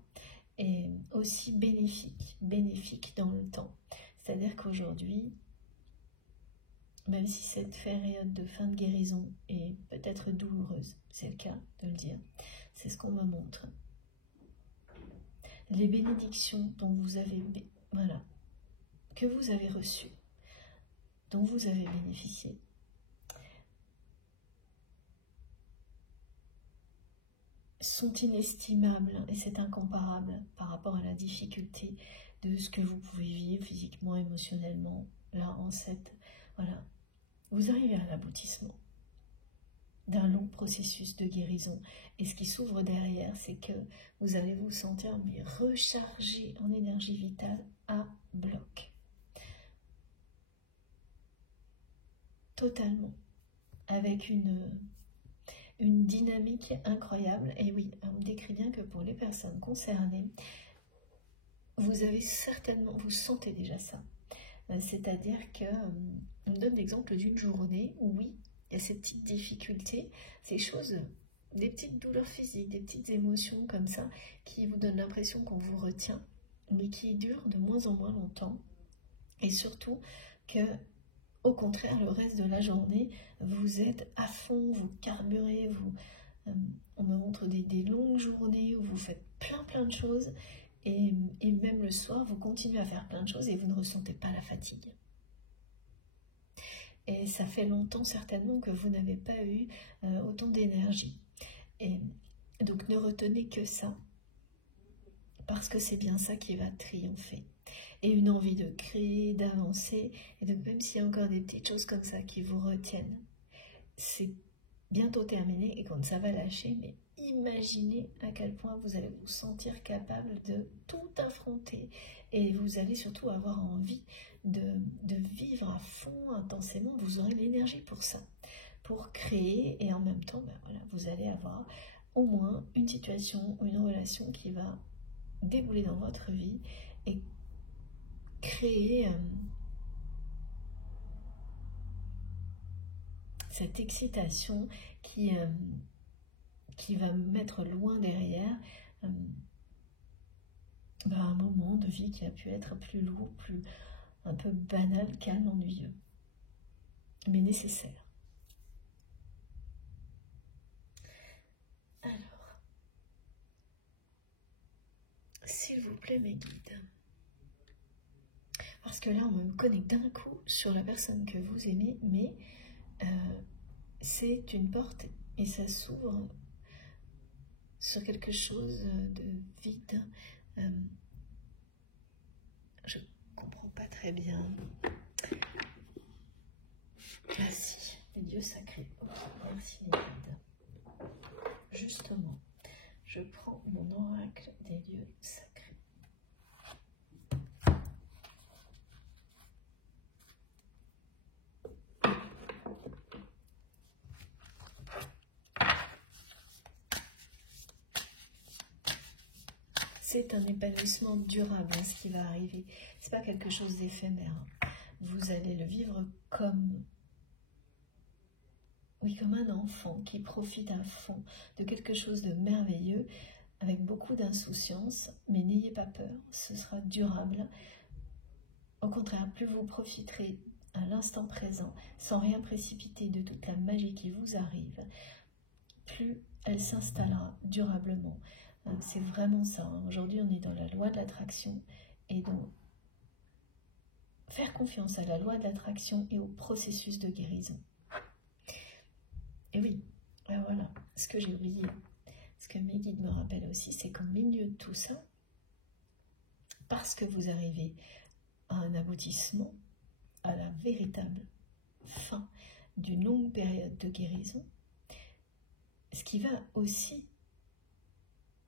et aussi bénéfiques dans le temps. C'est-à-dire qu'aujourd'hui, même si cette période de fin de guérison est peut-être douloureuse, c'est le cas de le dire, c'est ce qu'on me montre. Les bénédictions dont vous avez, que vous avez reçues, dont vous avez bénéficié, sont inestimables et c'est incomparable par rapport à la difficulté de ce que vous pouvez vivre physiquement, émotionnellement, là en cette... Voilà, vous arrivez à l'aboutissement d'un long processus de guérison et ce qui s'ouvre derrière, c'est que vous allez vous sentir mais rechargé en énergie vitale à bloc. Totalement. Avec une dynamique incroyable. Et oui, on me décrit bien que pour les personnes concernées, vous avez certainement, vous sentez déjà ça. C'est-à-dire que, on me donne l'exemple d'une journée où oui, il y a ces petites difficultés, ces choses, des petites douleurs physiques, des petites émotions comme ça, qui vous donnent l'impression qu'on vous retient, mais qui durent de moins en moins longtemps. Et surtout que, au contraire, le reste de la journée, vous êtes à fond, vous carburez, on me montre des longues journées où vous faites plein de choses et même le soir, vous continuez à faire plein de choses et vous ne ressentez pas la fatigue. Et ça fait longtemps certainement que vous n'avez pas eu autant d'énergie. Et donc ne retenez que ça, parce que c'est bien ça qui va triompher. Et une envie de créer, d'avancer, et donc même s'il y a encore des petites choses comme ça qui vous retiennent, c'est bientôt terminé, et quand ça va lâcher, mais imaginez à quel point vous allez vous sentir capable de tout affronter, et vous allez surtout avoir envie de vivre à fond, intensément, vous aurez l'énergie pour ça, pour créer, et en même temps, voilà, vous allez avoir au moins une situation ou une relation qui va débouler dans votre vie, et créer cette excitation qui va me mettre loin derrière un moment de vie qui a pu être plus lourd, un peu banal, calme, ennuyeux, mais nécessaire. Alors, s'il vous plaît mes guides, parce que là on me connecte d'un coup sur la personne que vous aimez, mais c'est une porte et ça s'ouvre sur quelque chose de vide. On comprend pas très bien. Ah si, les dieux sacrés. Ok, merci les guides. Justement, je prends mon oracle des dieux sacrés. C'est un épanouissement durable, hein, ce qui va arriver. C'est pas quelque chose d'éphémère. Vous allez le vivre comme, oui, comme un enfant qui profite à fond de quelque chose de merveilleux, avec beaucoup d'insouciance, mais n'ayez pas peur, ce sera durable. Au contraire, plus vous profiterez à l'instant présent, sans rien précipiter de toute la magie qui vous arrive, plus elle s'installera durablement. C'est vraiment ça. Hein. Aujourd'hui, on est dans la loi de l'attraction et donc faire confiance à la loi de l'attraction et au processus de guérison. Et oui, voilà, ce que j'ai oublié, ce que mes guides me rappellent aussi, c'est qu'au milieu de tout ça, parce que vous arrivez à un aboutissement, à la véritable fin d'une longue période de guérison, ce qui va aussi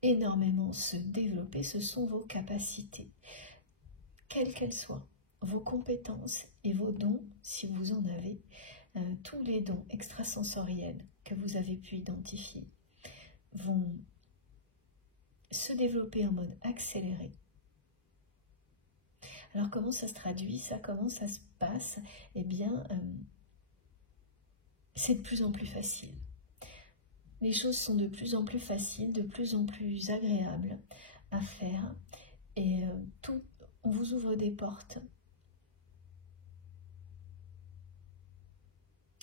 énormément se développer, ce sont vos capacités, quelles qu'elles soient, vos compétences et vos dons, si vous en avez, tous les dons extrasensoriels que vous avez pu identifier vont se développer en mode accéléré. Alors comment ça se traduit, ça, comment ça se passe? Eh bien, c'est de plus en plus facile. Les choses sont de plus en plus faciles, de plus en plus agréables à faire. Et on vous ouvre des portes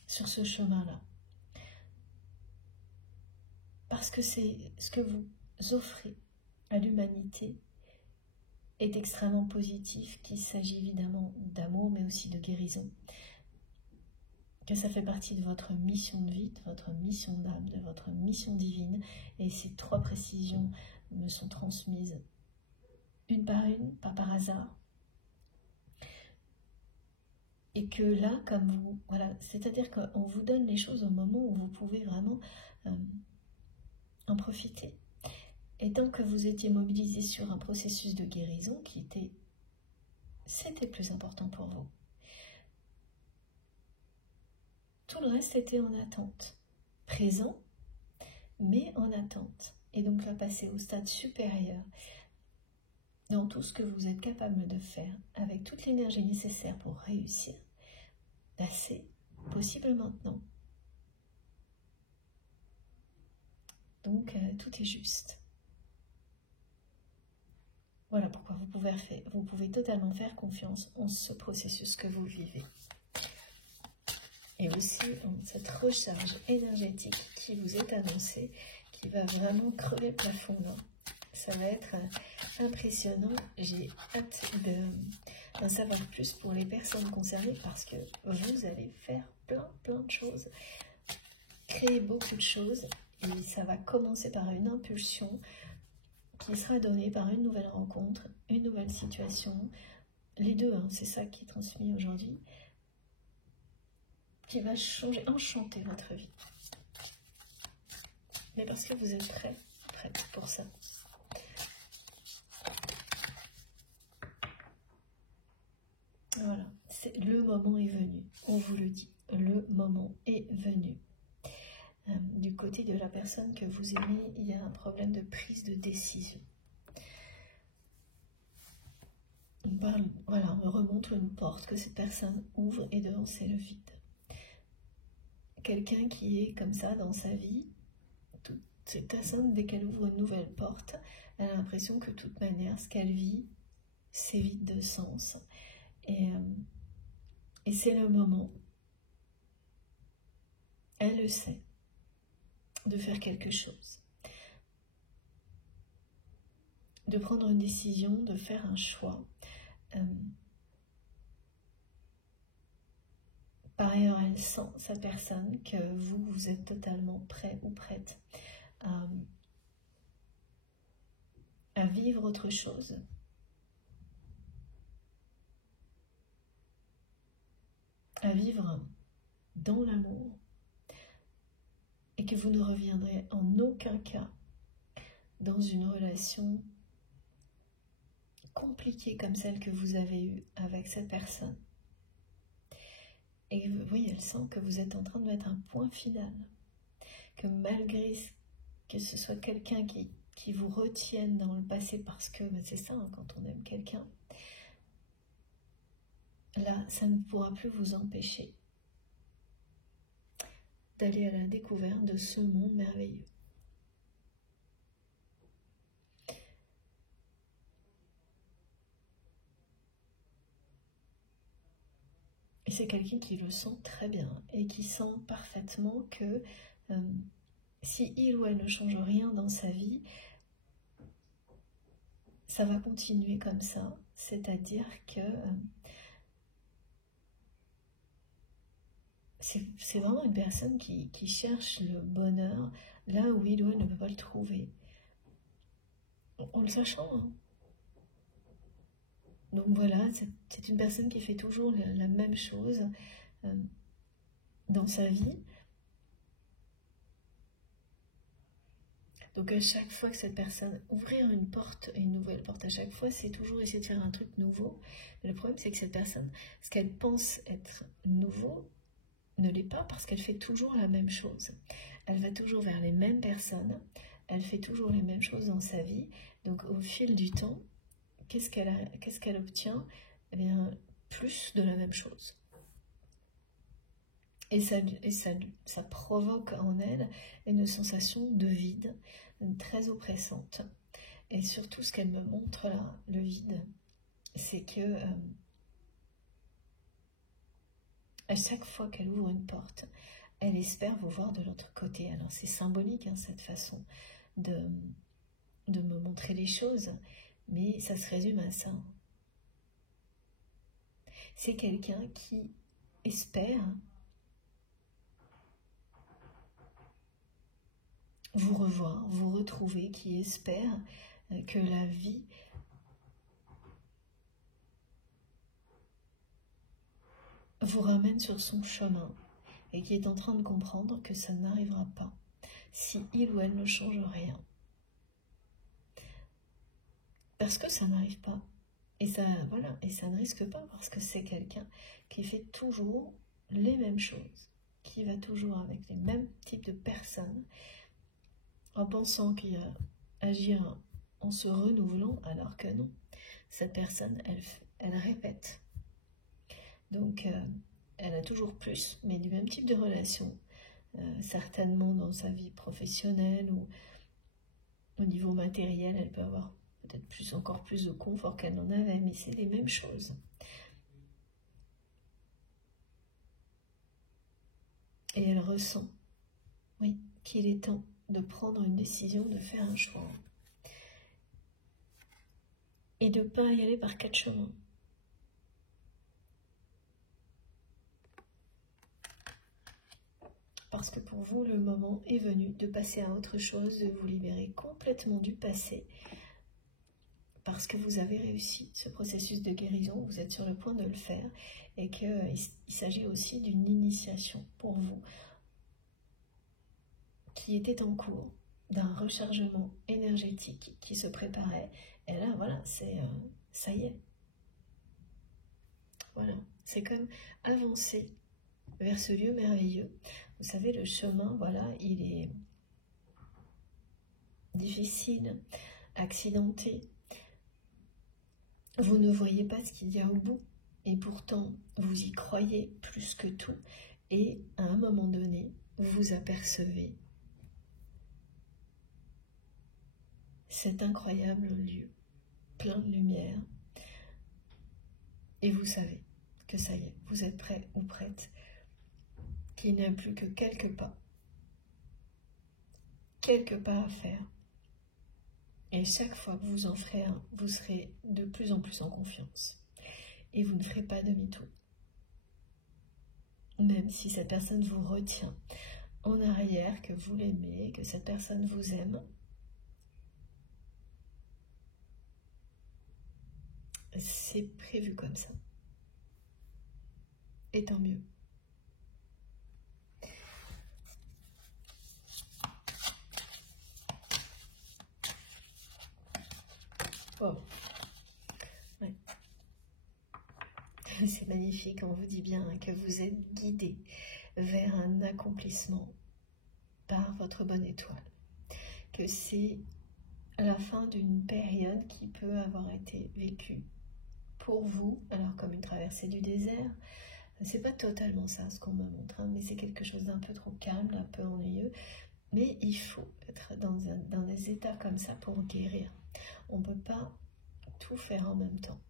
sur ce chemin-là. Parce que c'est ce que vous offrez à l'humanité est extrêmement positif, qu'il s'agit évidemment d'amour, mais aussi de guérison. Que ça fait partie de votre mission de vie, de votre mission d'âme, de votre mission divine. Et ces 3 précisions me sont transmises une, pas par hasard. Et que là, comme vous, voilà, c'est-à-dire qu'on vous donne les choses au moment où vous pouvez vraiment en profiter. Et tant que vous étiez mobilisé sur un processus de guérison c'était plus important pour vous. Tout le reste était en attente, présent, mais en attente. Et donc là, passer au stade supérieur, dans tout ce que vous êtes capable de faire, avec toute l'énergie nécessaire pour réussir, là c'est possible maintenant. Donc tout est juste. Voilà pourquoi vous pouvez totalement faire confiance en ce processus que vous vivez. Et aussi en cette recharge énergétique qui vous est annoncée, qui va vraiment crever le plafond là. Ça va être impressionnant. J'ai hâte d'en savoir plus pour les personnes concernées parce que vous allez faire plein de choses, créer beaucoup de choses et ça va commencer par une impulsion qui sera donnée par une nouvelle rencontre, une nouvelle situation. Les deux, hein, c'est ça qui est transmis aujourd'hui, qui va changer, enchanter votre vie. Mais parce que vous êtes prête pour ça. Voilà, le moment est venu, on vous le dit, le moment est venu. Du côté de la personne que vous aimez, il y a un problème de prise de décision. Voilà, on remonte une porte que cette personne ouvre et devant c'est le vide. Quelqu'un qui est comme ça dans sa vie, cette personne, dès qu'elle ouvre une nouvelle porte, elle a l'impression que de toute manière, ce qu'elle vit, c'est vide de sens. Et c'est le moment, elle le sait, de faire quelque chose. De prendre une décision, de faire un choix. Par ailleurs, elle sent, sa personne, que vous êtes totalement prêt ou prête à vivre autre chose. à vivre dans l'amour et que vous ne reviendrez en aucun cas dans une relation compliquée comme celle que vous avez eue avec cette personne. Et vous voyez, elle sent que vous êtes en train de mettre un point final, que malgré que ce soit quelqu'un qui vous retienne dans le passé, parce que c'est ça, hein, quand on aime quelqu'un, là, ça ne pourra plus vous empêcher d'aller à la découverte de ce monde merveilleux. Et c'est quelqu'un qui le sent très bien et qui sent parfaitement que si il ou elle ne change rien dans sa vie, ça va continuer comme ça. C'est-à-dire que c'est vraiment une personne qui cherche le bonheur là où il ou elle ne peut pas le trouver. En le sachant, hein. Donc voilà, c'est une personne qui fait toujours la même chose dans sa vie. Donc à chaque fois que cette personne, ouvrir une porte, une nouvelle porte à chaque fois, c'est toujours essayer de faire un truc nouveau. Mais le problème, c'est que cette personne, ce qu'elle pense être nouveau, ne l'est pas parce qu'elle fait toujours la même chose. Elle va toujours vers les mêmes personnes, elle fait toujours les mêmes choses dans sa vie. Donc au fil du temps, qu'est-ce qu'elle obtient? Eh bien, plus de la même chose. Et ça provoque en elle une sensation de vide, très oppressante. Et surtout, ce qu'elle me montre là, le vide, c'est que à chaque fois qu'elle ouvre une porte, elle espère vous voir de l'autre côté. Alors c'est symbolique, hein, cette façon de me montrer les choses, mais ça se résume à ça. C'est quelqu'un qui espère vous revoir, vous retrouver, qui espère que la vie vous ramène sur son chemin et qui est en train de comprendre que ça n'arrivera pas si il ou elle ne change rien. Parce que ça n'arrive pas. Et ça, voilà, et ça ne risque pas parce que c'est quelqu'un qui fait toujours les mêmes choses, qui va toujours avec les mêmes types de personnes, en pensant qu'il va agir en se renouvelant, alors que non. Cette personne, elle répète. Donc, elle a toujours plus, mais du même type de relation, certainement dans sa vie professionnelle ou au niveau matériel, elle peut avoir peut-être encore plus de confort qu'elle n'en avait, mais c'est les mêmes choses. Et elle ressent, oui, qu'il est temps de prendre une décision, de faire un choix. Et de ne pas y aller par 4 chemins. Parce que pour vous, le moment est venu de passer à autre chose, de vous libérer complètement du passé. Parce que vous avez réussi ce processus de guérison, vous êtes sur le point de le faire. Et qu'il s'agit aussi d'une initiation pour vous qui était en cours, d'un rechargement énergétique qui se préparait. Et là, voilà, ça y est. Voilà, c'est comme avancer vers ce lieu merveilleux. Vous savez, le chemin, voilà, il est difficile, accidenté. Vous ne voyez pas ce qu'il y a au bout. Et pourtant, vous y croyez plus que tout. Et à un moment donné, vous apercevez cet incroyable lieu, plein de lumière. Et vous savez que ça y est, vous êtes prêt ou prête, qu'il n'y a plus que quelques pas à faire. Et chaque fois que vous en ferez un, vous serez de plus en plus en confiance. Et vous ne ferez pas demi-tour. Même si cette personne vous retient en arrière, que vous l'aimez, que cette personne vous aime, c'est prévu comme ça. Et tant mieux. Oh. Ouais. C'est magnifique, on vous dit bien que vous êtes guidé vers un accomplissement par votre bonne étoile. Que c'est la fin d'une période qui peut avoir été vécue pour vous, alors comme une traversée du désert. C'est pas totalement ça ce qu'on me montre, hein, mais c'est quelque chose d'un peu trop calme, d'un peu ennuyeux. Mais il faut être dans des états comme ça pour guérir. On ne peut pas tout faire en même temps.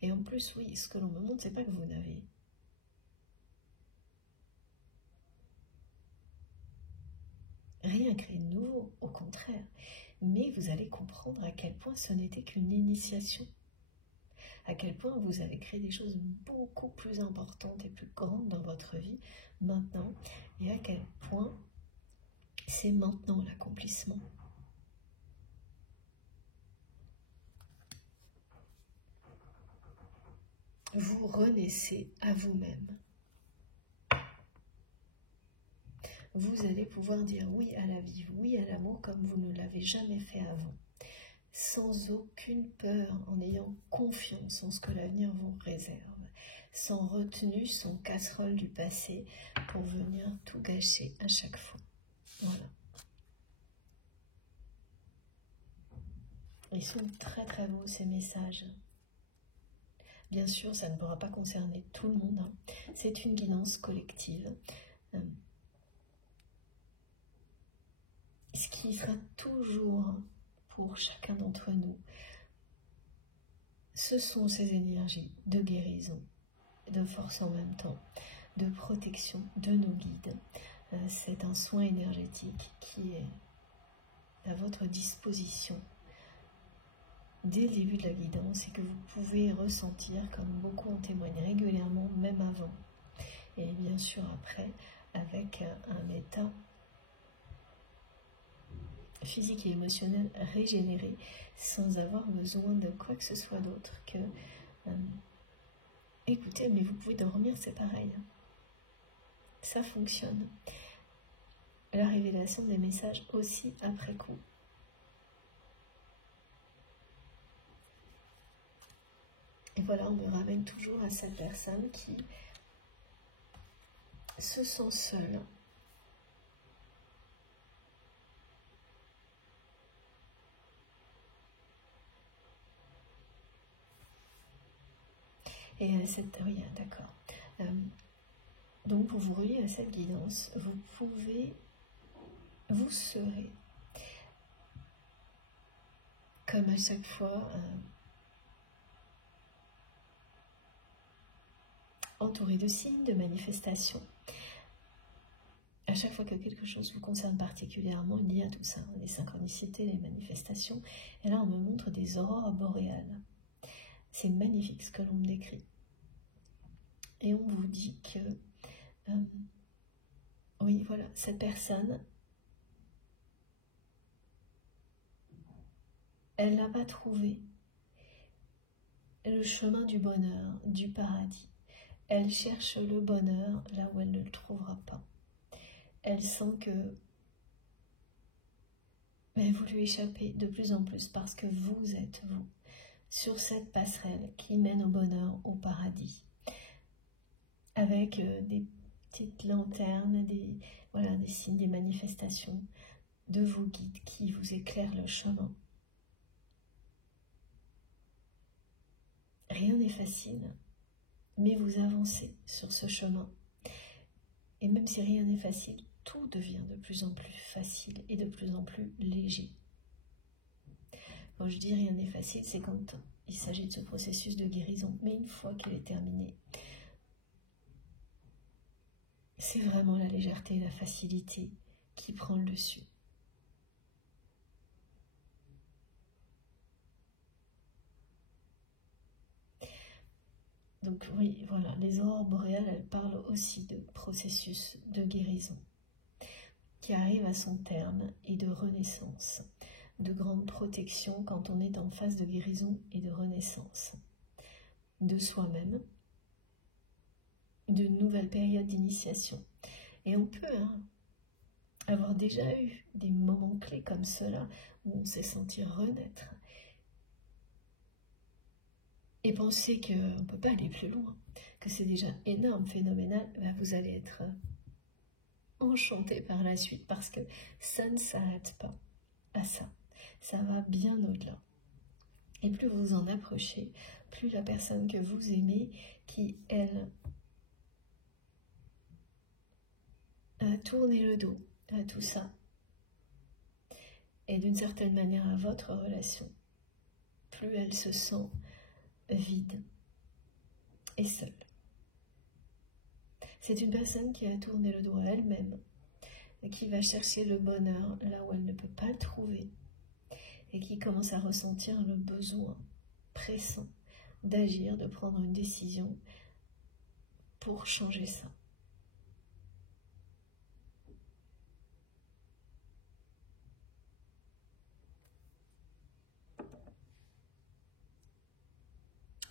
Et en plus, oui, ce que l'on me montre, c'est pas que vous n'avez rien créé de nouveau, au contraire. Mais vous allez comprendre à quel point ce n'était qu'une initiation. À quel point vous avez créé des choses beaucoup plus importantes et plus grandes dans votre vie maintenant. Et à quel point c'est maintenant l'accomplissement. Vous renaissez à vous-même. Vous allez pouvoir dire oui à la vie, oui à l'amour comme vous ne l'avez jamais fait avant. Sans aucune peur, en ayant confiance en ce que l'avenir vous réserve. Sans retenue, sans casserole du passé pour venir tout gâcher à chaque fois. Voilà. Ils sont très très beaux ces messages. Bien sûr, ça ne pourra pas concerner tout le monde. Hein. C'est une guidance collective. Ce qui sera toujours pour chacun d'entre nous, ce sont ces énergies de guérison, de force en même temps, de protection de nos guides. C'est un soin énergétique qui est à votre disposition dès le début de la guidance et que vous pouvez ressentir, comme beaucoup en témoignent régulièrement, même avant. Et bien sûr après, avec un état physique et émotionnel régénéré, sans avoir besoin de quoi que ce soit d'autre que écoutez, mais vous pouvez dormir, c'est pareil. Ça fonctionne. La révélation des messages aussi après coup. Et voilà, on me ramène toujours à cette personne qui se sent seule. Et cette... Oui, d'accord. Donc, pour vous relier à cette guidance, vous serez, comme à chaque fois, entouré de signes, de manifestations. À chaque fois que quelque chose vous concerne particulièrement, il y a tout ça, les synchronicités, les manifestations. Et là, on me montre des aurores boréales. C'est magnifique ce que l'on me décrit. Et on vous dit que, oui, voilà, cette personne, elle n'a pas trouvé le chemin du bonheur, du paradis. Elle cherche le bonheur là où elle ne le trouvera pas. Elle sent que vous lui échappez de plus en plus parce que vous êtes vous sur cette passerelle qui mène au bonheur, au paradis. Avec des petites lanternes, des signes, des manifestations de vos guides qui vous éclairent le chemin. Rien n'est facile, mais vous avancez sur ce chemin. Et même si rien n'est facile, tout devient de plus en plus facile et de plus en plus léger. Quand je dis rien n'est facile, c'est quand il s'agit de ce processus de guérison. Mais une fois qu'il est terminé, c'est vraiment la légèreté et la facilité qui prend le dessus. Donc oui, voilà, les aurores boréales, elles parlent aussi de processus de guérison qui arrive à son terme et de renaissance, de grande protection quand on est en phase de guérison et de renaissance. de soi-même, de nouvelles périodes d'initiation. Et on peut avoir déjà eu des moments clés comme cela, où on s'est senti renaître. Et penser qu'on ne peut pas aller plus loin, que c'est déjà énorme, phénoménal, vous allez être enchanté par la suite, parce que ça ne s'arrête pas à ça. Ça va bien au-delà. Et plus vous en approchez, plus la personne que vous aimez, qui, elle, a tourné le dos à tout ça, et d'une certaine manière à votre relation, plus elle se sent vide et seule. C'est une personne qui a tourné le dos à elle-même, et qui va chercher le bonheur là où elle ne peut pas le trouver, et qui commence à ressentir le besoin pressant d'agir, de prendre une décision pour changer ça.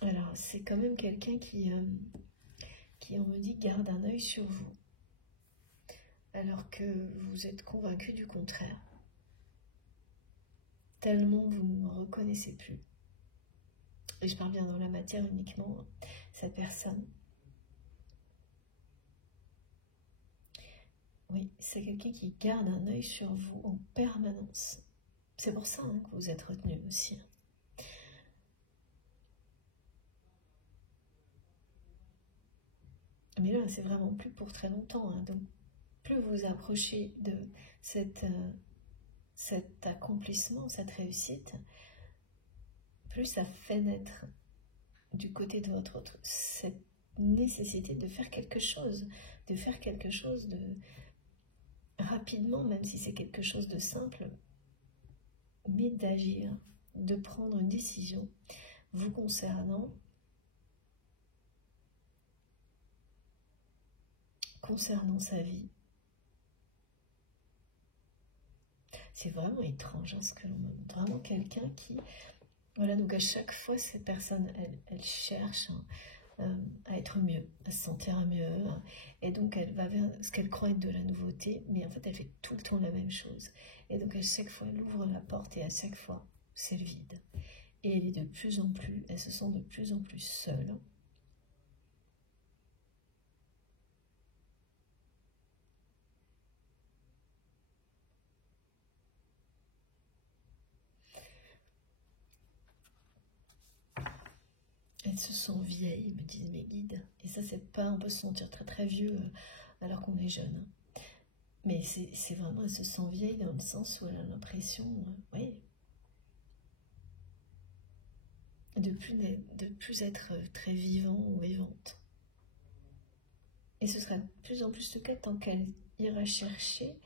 Alors, c'est quand même quelqu'un qui, on me dit, garde un œil sur vous, alors que vous êtes convaincu du contraire. Tellement vous ne me reconnaissez plus. Et je parle bien dans la matière uniquement, cette personne. Oui, c'est quelqu'un qui garde un œil sur vous en permanence. C'est pour ça que vous êtes retenu aussi. Mais là, c'est vraiment plus pour très longtemps. Donc, plus vous vous approchez de cet accomplissement, cette réussite, plus ça fait naître du côté de votre autre cette nécessité de faire quelque chose, de rapidement, même si c'est quelque chose de simple, mais d'agir, de prendre une décision vous concernant sa vie. C'est vraiment étrange ce que l'on me montre. Vraiment quelqu'un qui... Voilà, donc à chaque fois, cette personne, elle cherche à être mieux, à se sentir mieux. Et donc, elle va vers ce qu'elle croit être de la nouveauté, mais en fait, elle fait tout le temps la même chose. Et donc, à chaque fois, elle ouvre la porte et à chaque fois, c'est le vide. Et elle est de plus en plus, elle se sent de plus en plus seule. Elle se sent vieille, me disent mes guides. Et ça, c'est pas, on peut se sentir très très vieux alors qu'on est jeune. Mais c'est vraiment, elle se sent vieille dans le sens où elle a l'impression, oui, de plus être très vivant ou vivante. Et ce sera de plus en plus le cas tant qu'elle ira chercher.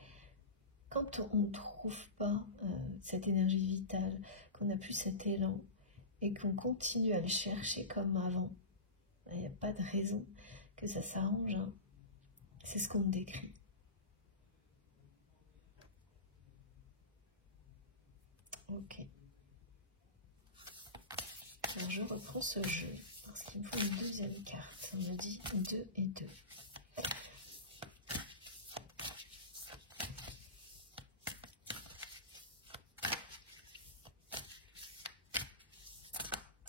Quand on ne trouve pas cette énergie vitale, qu'on n'a plus cet élan, et qu'on continue à le chercher comme avant, il n'y a pas de raison que ça s'arrange. C'est ce qu'on me décrit. Ok. Alors je reprends ce jeu, parce qu'il me faut une deuxième carte. On me dit 2 et 2.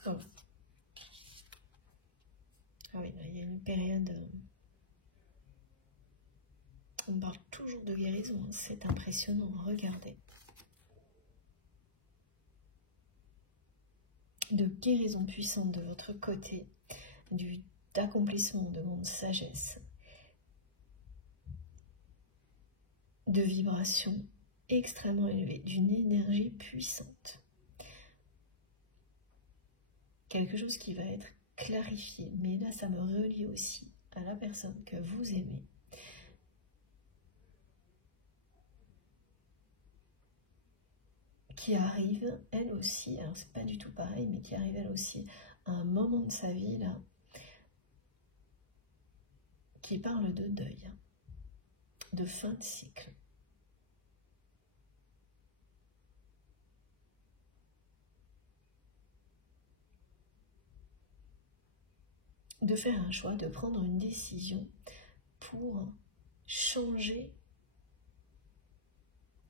Oh. Ah oui, il y a une période... On parle toujours de guérison, c'est impressionnant, regardez. De guérison puissante de votre côté, d'accomplissement de grande sagesse, de vibration extrêmement élevée, d'une énergie puissante. Quelque chose qui va être clarifié, mais là ça me relie aussi à la personne que vous aimez. Qui arrive, elle aussi, alors c'est pas du tout pareil, mais qui arrive elle aussi à un moment de sa vie là, qui parle de deuil, de fin de cycle. de faire un choix, de prendre une décision pour changer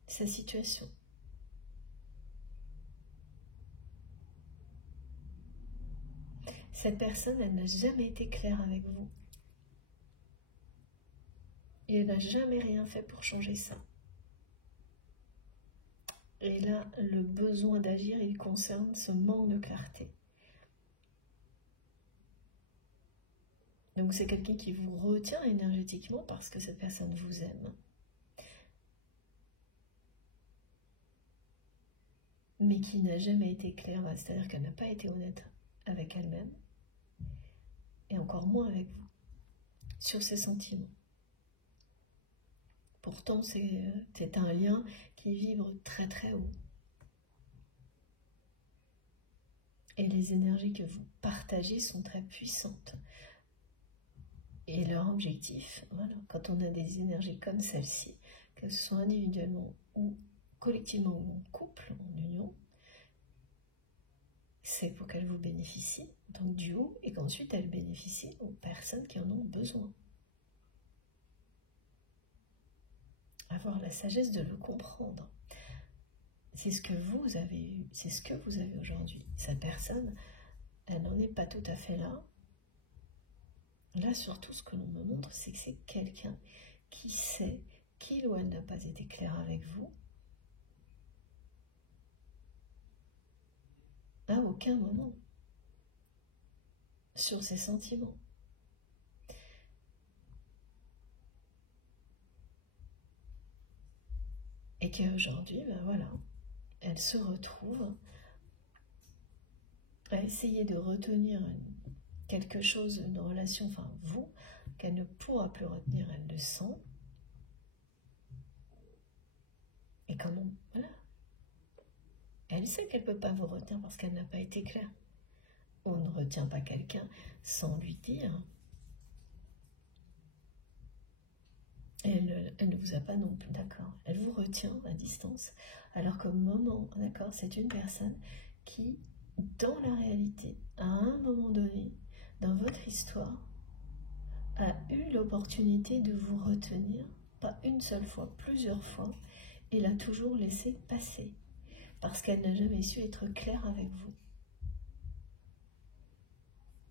sa situation. Cette personne, elle n'a jamais été claire avec vous. Et elle n'a jamais rien fait pour changer ça. Et là, le besoin d'agir, il concerne ce manque de clarté. Donc c'est quelqu'un qui vous retient énergétiquement parce que cette personne vous aime. Mais qui n'a jamais été claire, c'est-à-dire qu'elle n'a pas été honnête avec elle-même, et encore moins avec vous, sur ses sentiments. Pourtant, c'est un lien qui vibre très très haut. Et les énergies que vous partagez sont très puissantes. Et leur objectif, voilà, quand on a des énergies comme celle-ci, que ce soit individuellement ou collectivement ou en couple, en union, c'est pour qu'elles vous bénéficient, donc du haut, et qu'ensuite elles bénéficient aux personnes qui en ont besoin. Avoir la sagesse de le comprendre. C'est ce que vous avez eu, c'est ce que vous avez aujourd'hui. Cette personne, elle n'en est pas tout à fait là. Là, surtout, ce que l'on me montre, c'est que c'est quelqu'un qui sait qu'il ou elle n'a pas été clair avec vous. À aucun moment. Sur ses sentiments. Et qu'aujourd'hui, ben voilà, elle se retrouve à essayer de retenir quelque chose, une relation, enfin vous, qu'elle ne pourra plus retenir, elle le sent. Et comment, voilà. Elle sait qu'elle ne peut pas vous retenir parce qu'elle n'a pas été claire. On ne retient pas quelqu'un sans lui dire. Elle ne vous a pas non plus, d'accord. Elle vous retient à distance, alors qu'au moment, d'accord, c'est une personne qui, dans la réalité, à un moment donné, dans votre histoire, a eu l'opportunité de vous retenir, pas une seule fois, plusieurs fois, et l'a toujours laissé passer, parce qu'elle n'a jamais su être claire avec vous.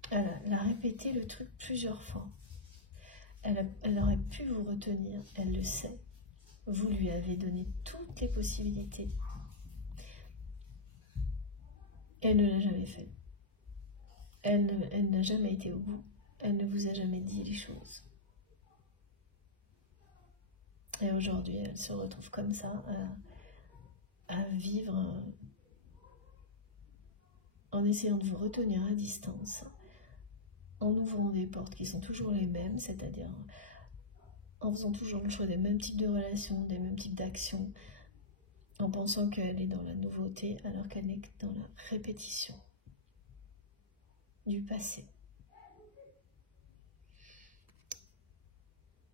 Elle a répété le truc plusieurs fois. Elle aurait pu vous retenir, elle le sait. Vous lui avez donné toutes les possibilités. Elle ne l'a jamais fait. Elle n'a jamais été au bout. Elle ne vous a jamais dit les choses. Et aujourd'hui, elle se retrouve comme ça, à vivre en essayant de vous retenir à distance, en ouvrant des portes qui sont toujours les mêmes, c'est-à-dire en faisant toujours le choix des mêmes types de relations, des mêmes types d'actions, en pensant qu'elle est dans la nouveauté alors qu'elle n'est que dans la répétition du passé.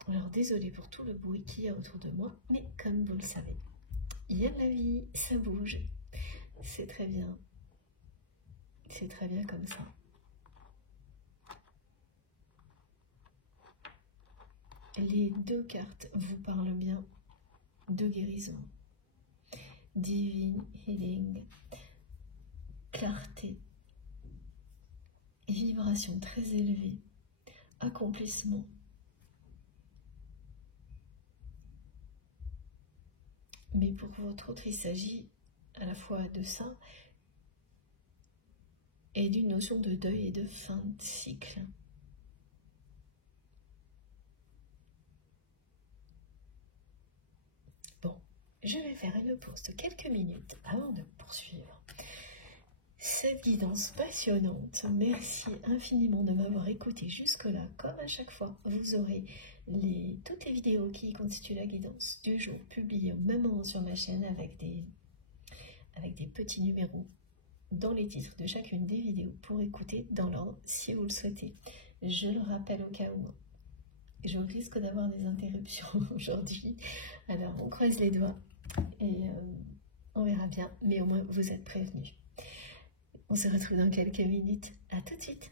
Alors désolée pour tout le bruit qu'il y a autour de moi, mais comme vous le savez, il y a de la vie, ça bouge, c'est très bien comme ça. Les deux cartes vous parlent bien de guérison, divine healing, clarté, vibration très élevée, accomplissement. Mais pour votre autre, il s'agit à la fois de ça et d'une notion de deuil et de fin de cycle. Bon, je vais faire une pause de quelques minutes avant de poursuivre cette guidance passionnante. Merci infiniment de m'avoir écouté jusque-là. Comme à chaque fois, vous aurez toutes les vidéos qui constituent la guidance du jour publiées au même moment sur ma chaîne avec des petits numéros dans les titres de chacune des vidéos pour écouter dans l'ordre si vous le souhaitez. Je le rappelle au cas où je risque d'avoir des interruptions aujourd'hui, alors on croise les doigts et on verra bien, mais au moins vous êtes prévenus. On se retrouve dans quelques minutes. À tout de suite.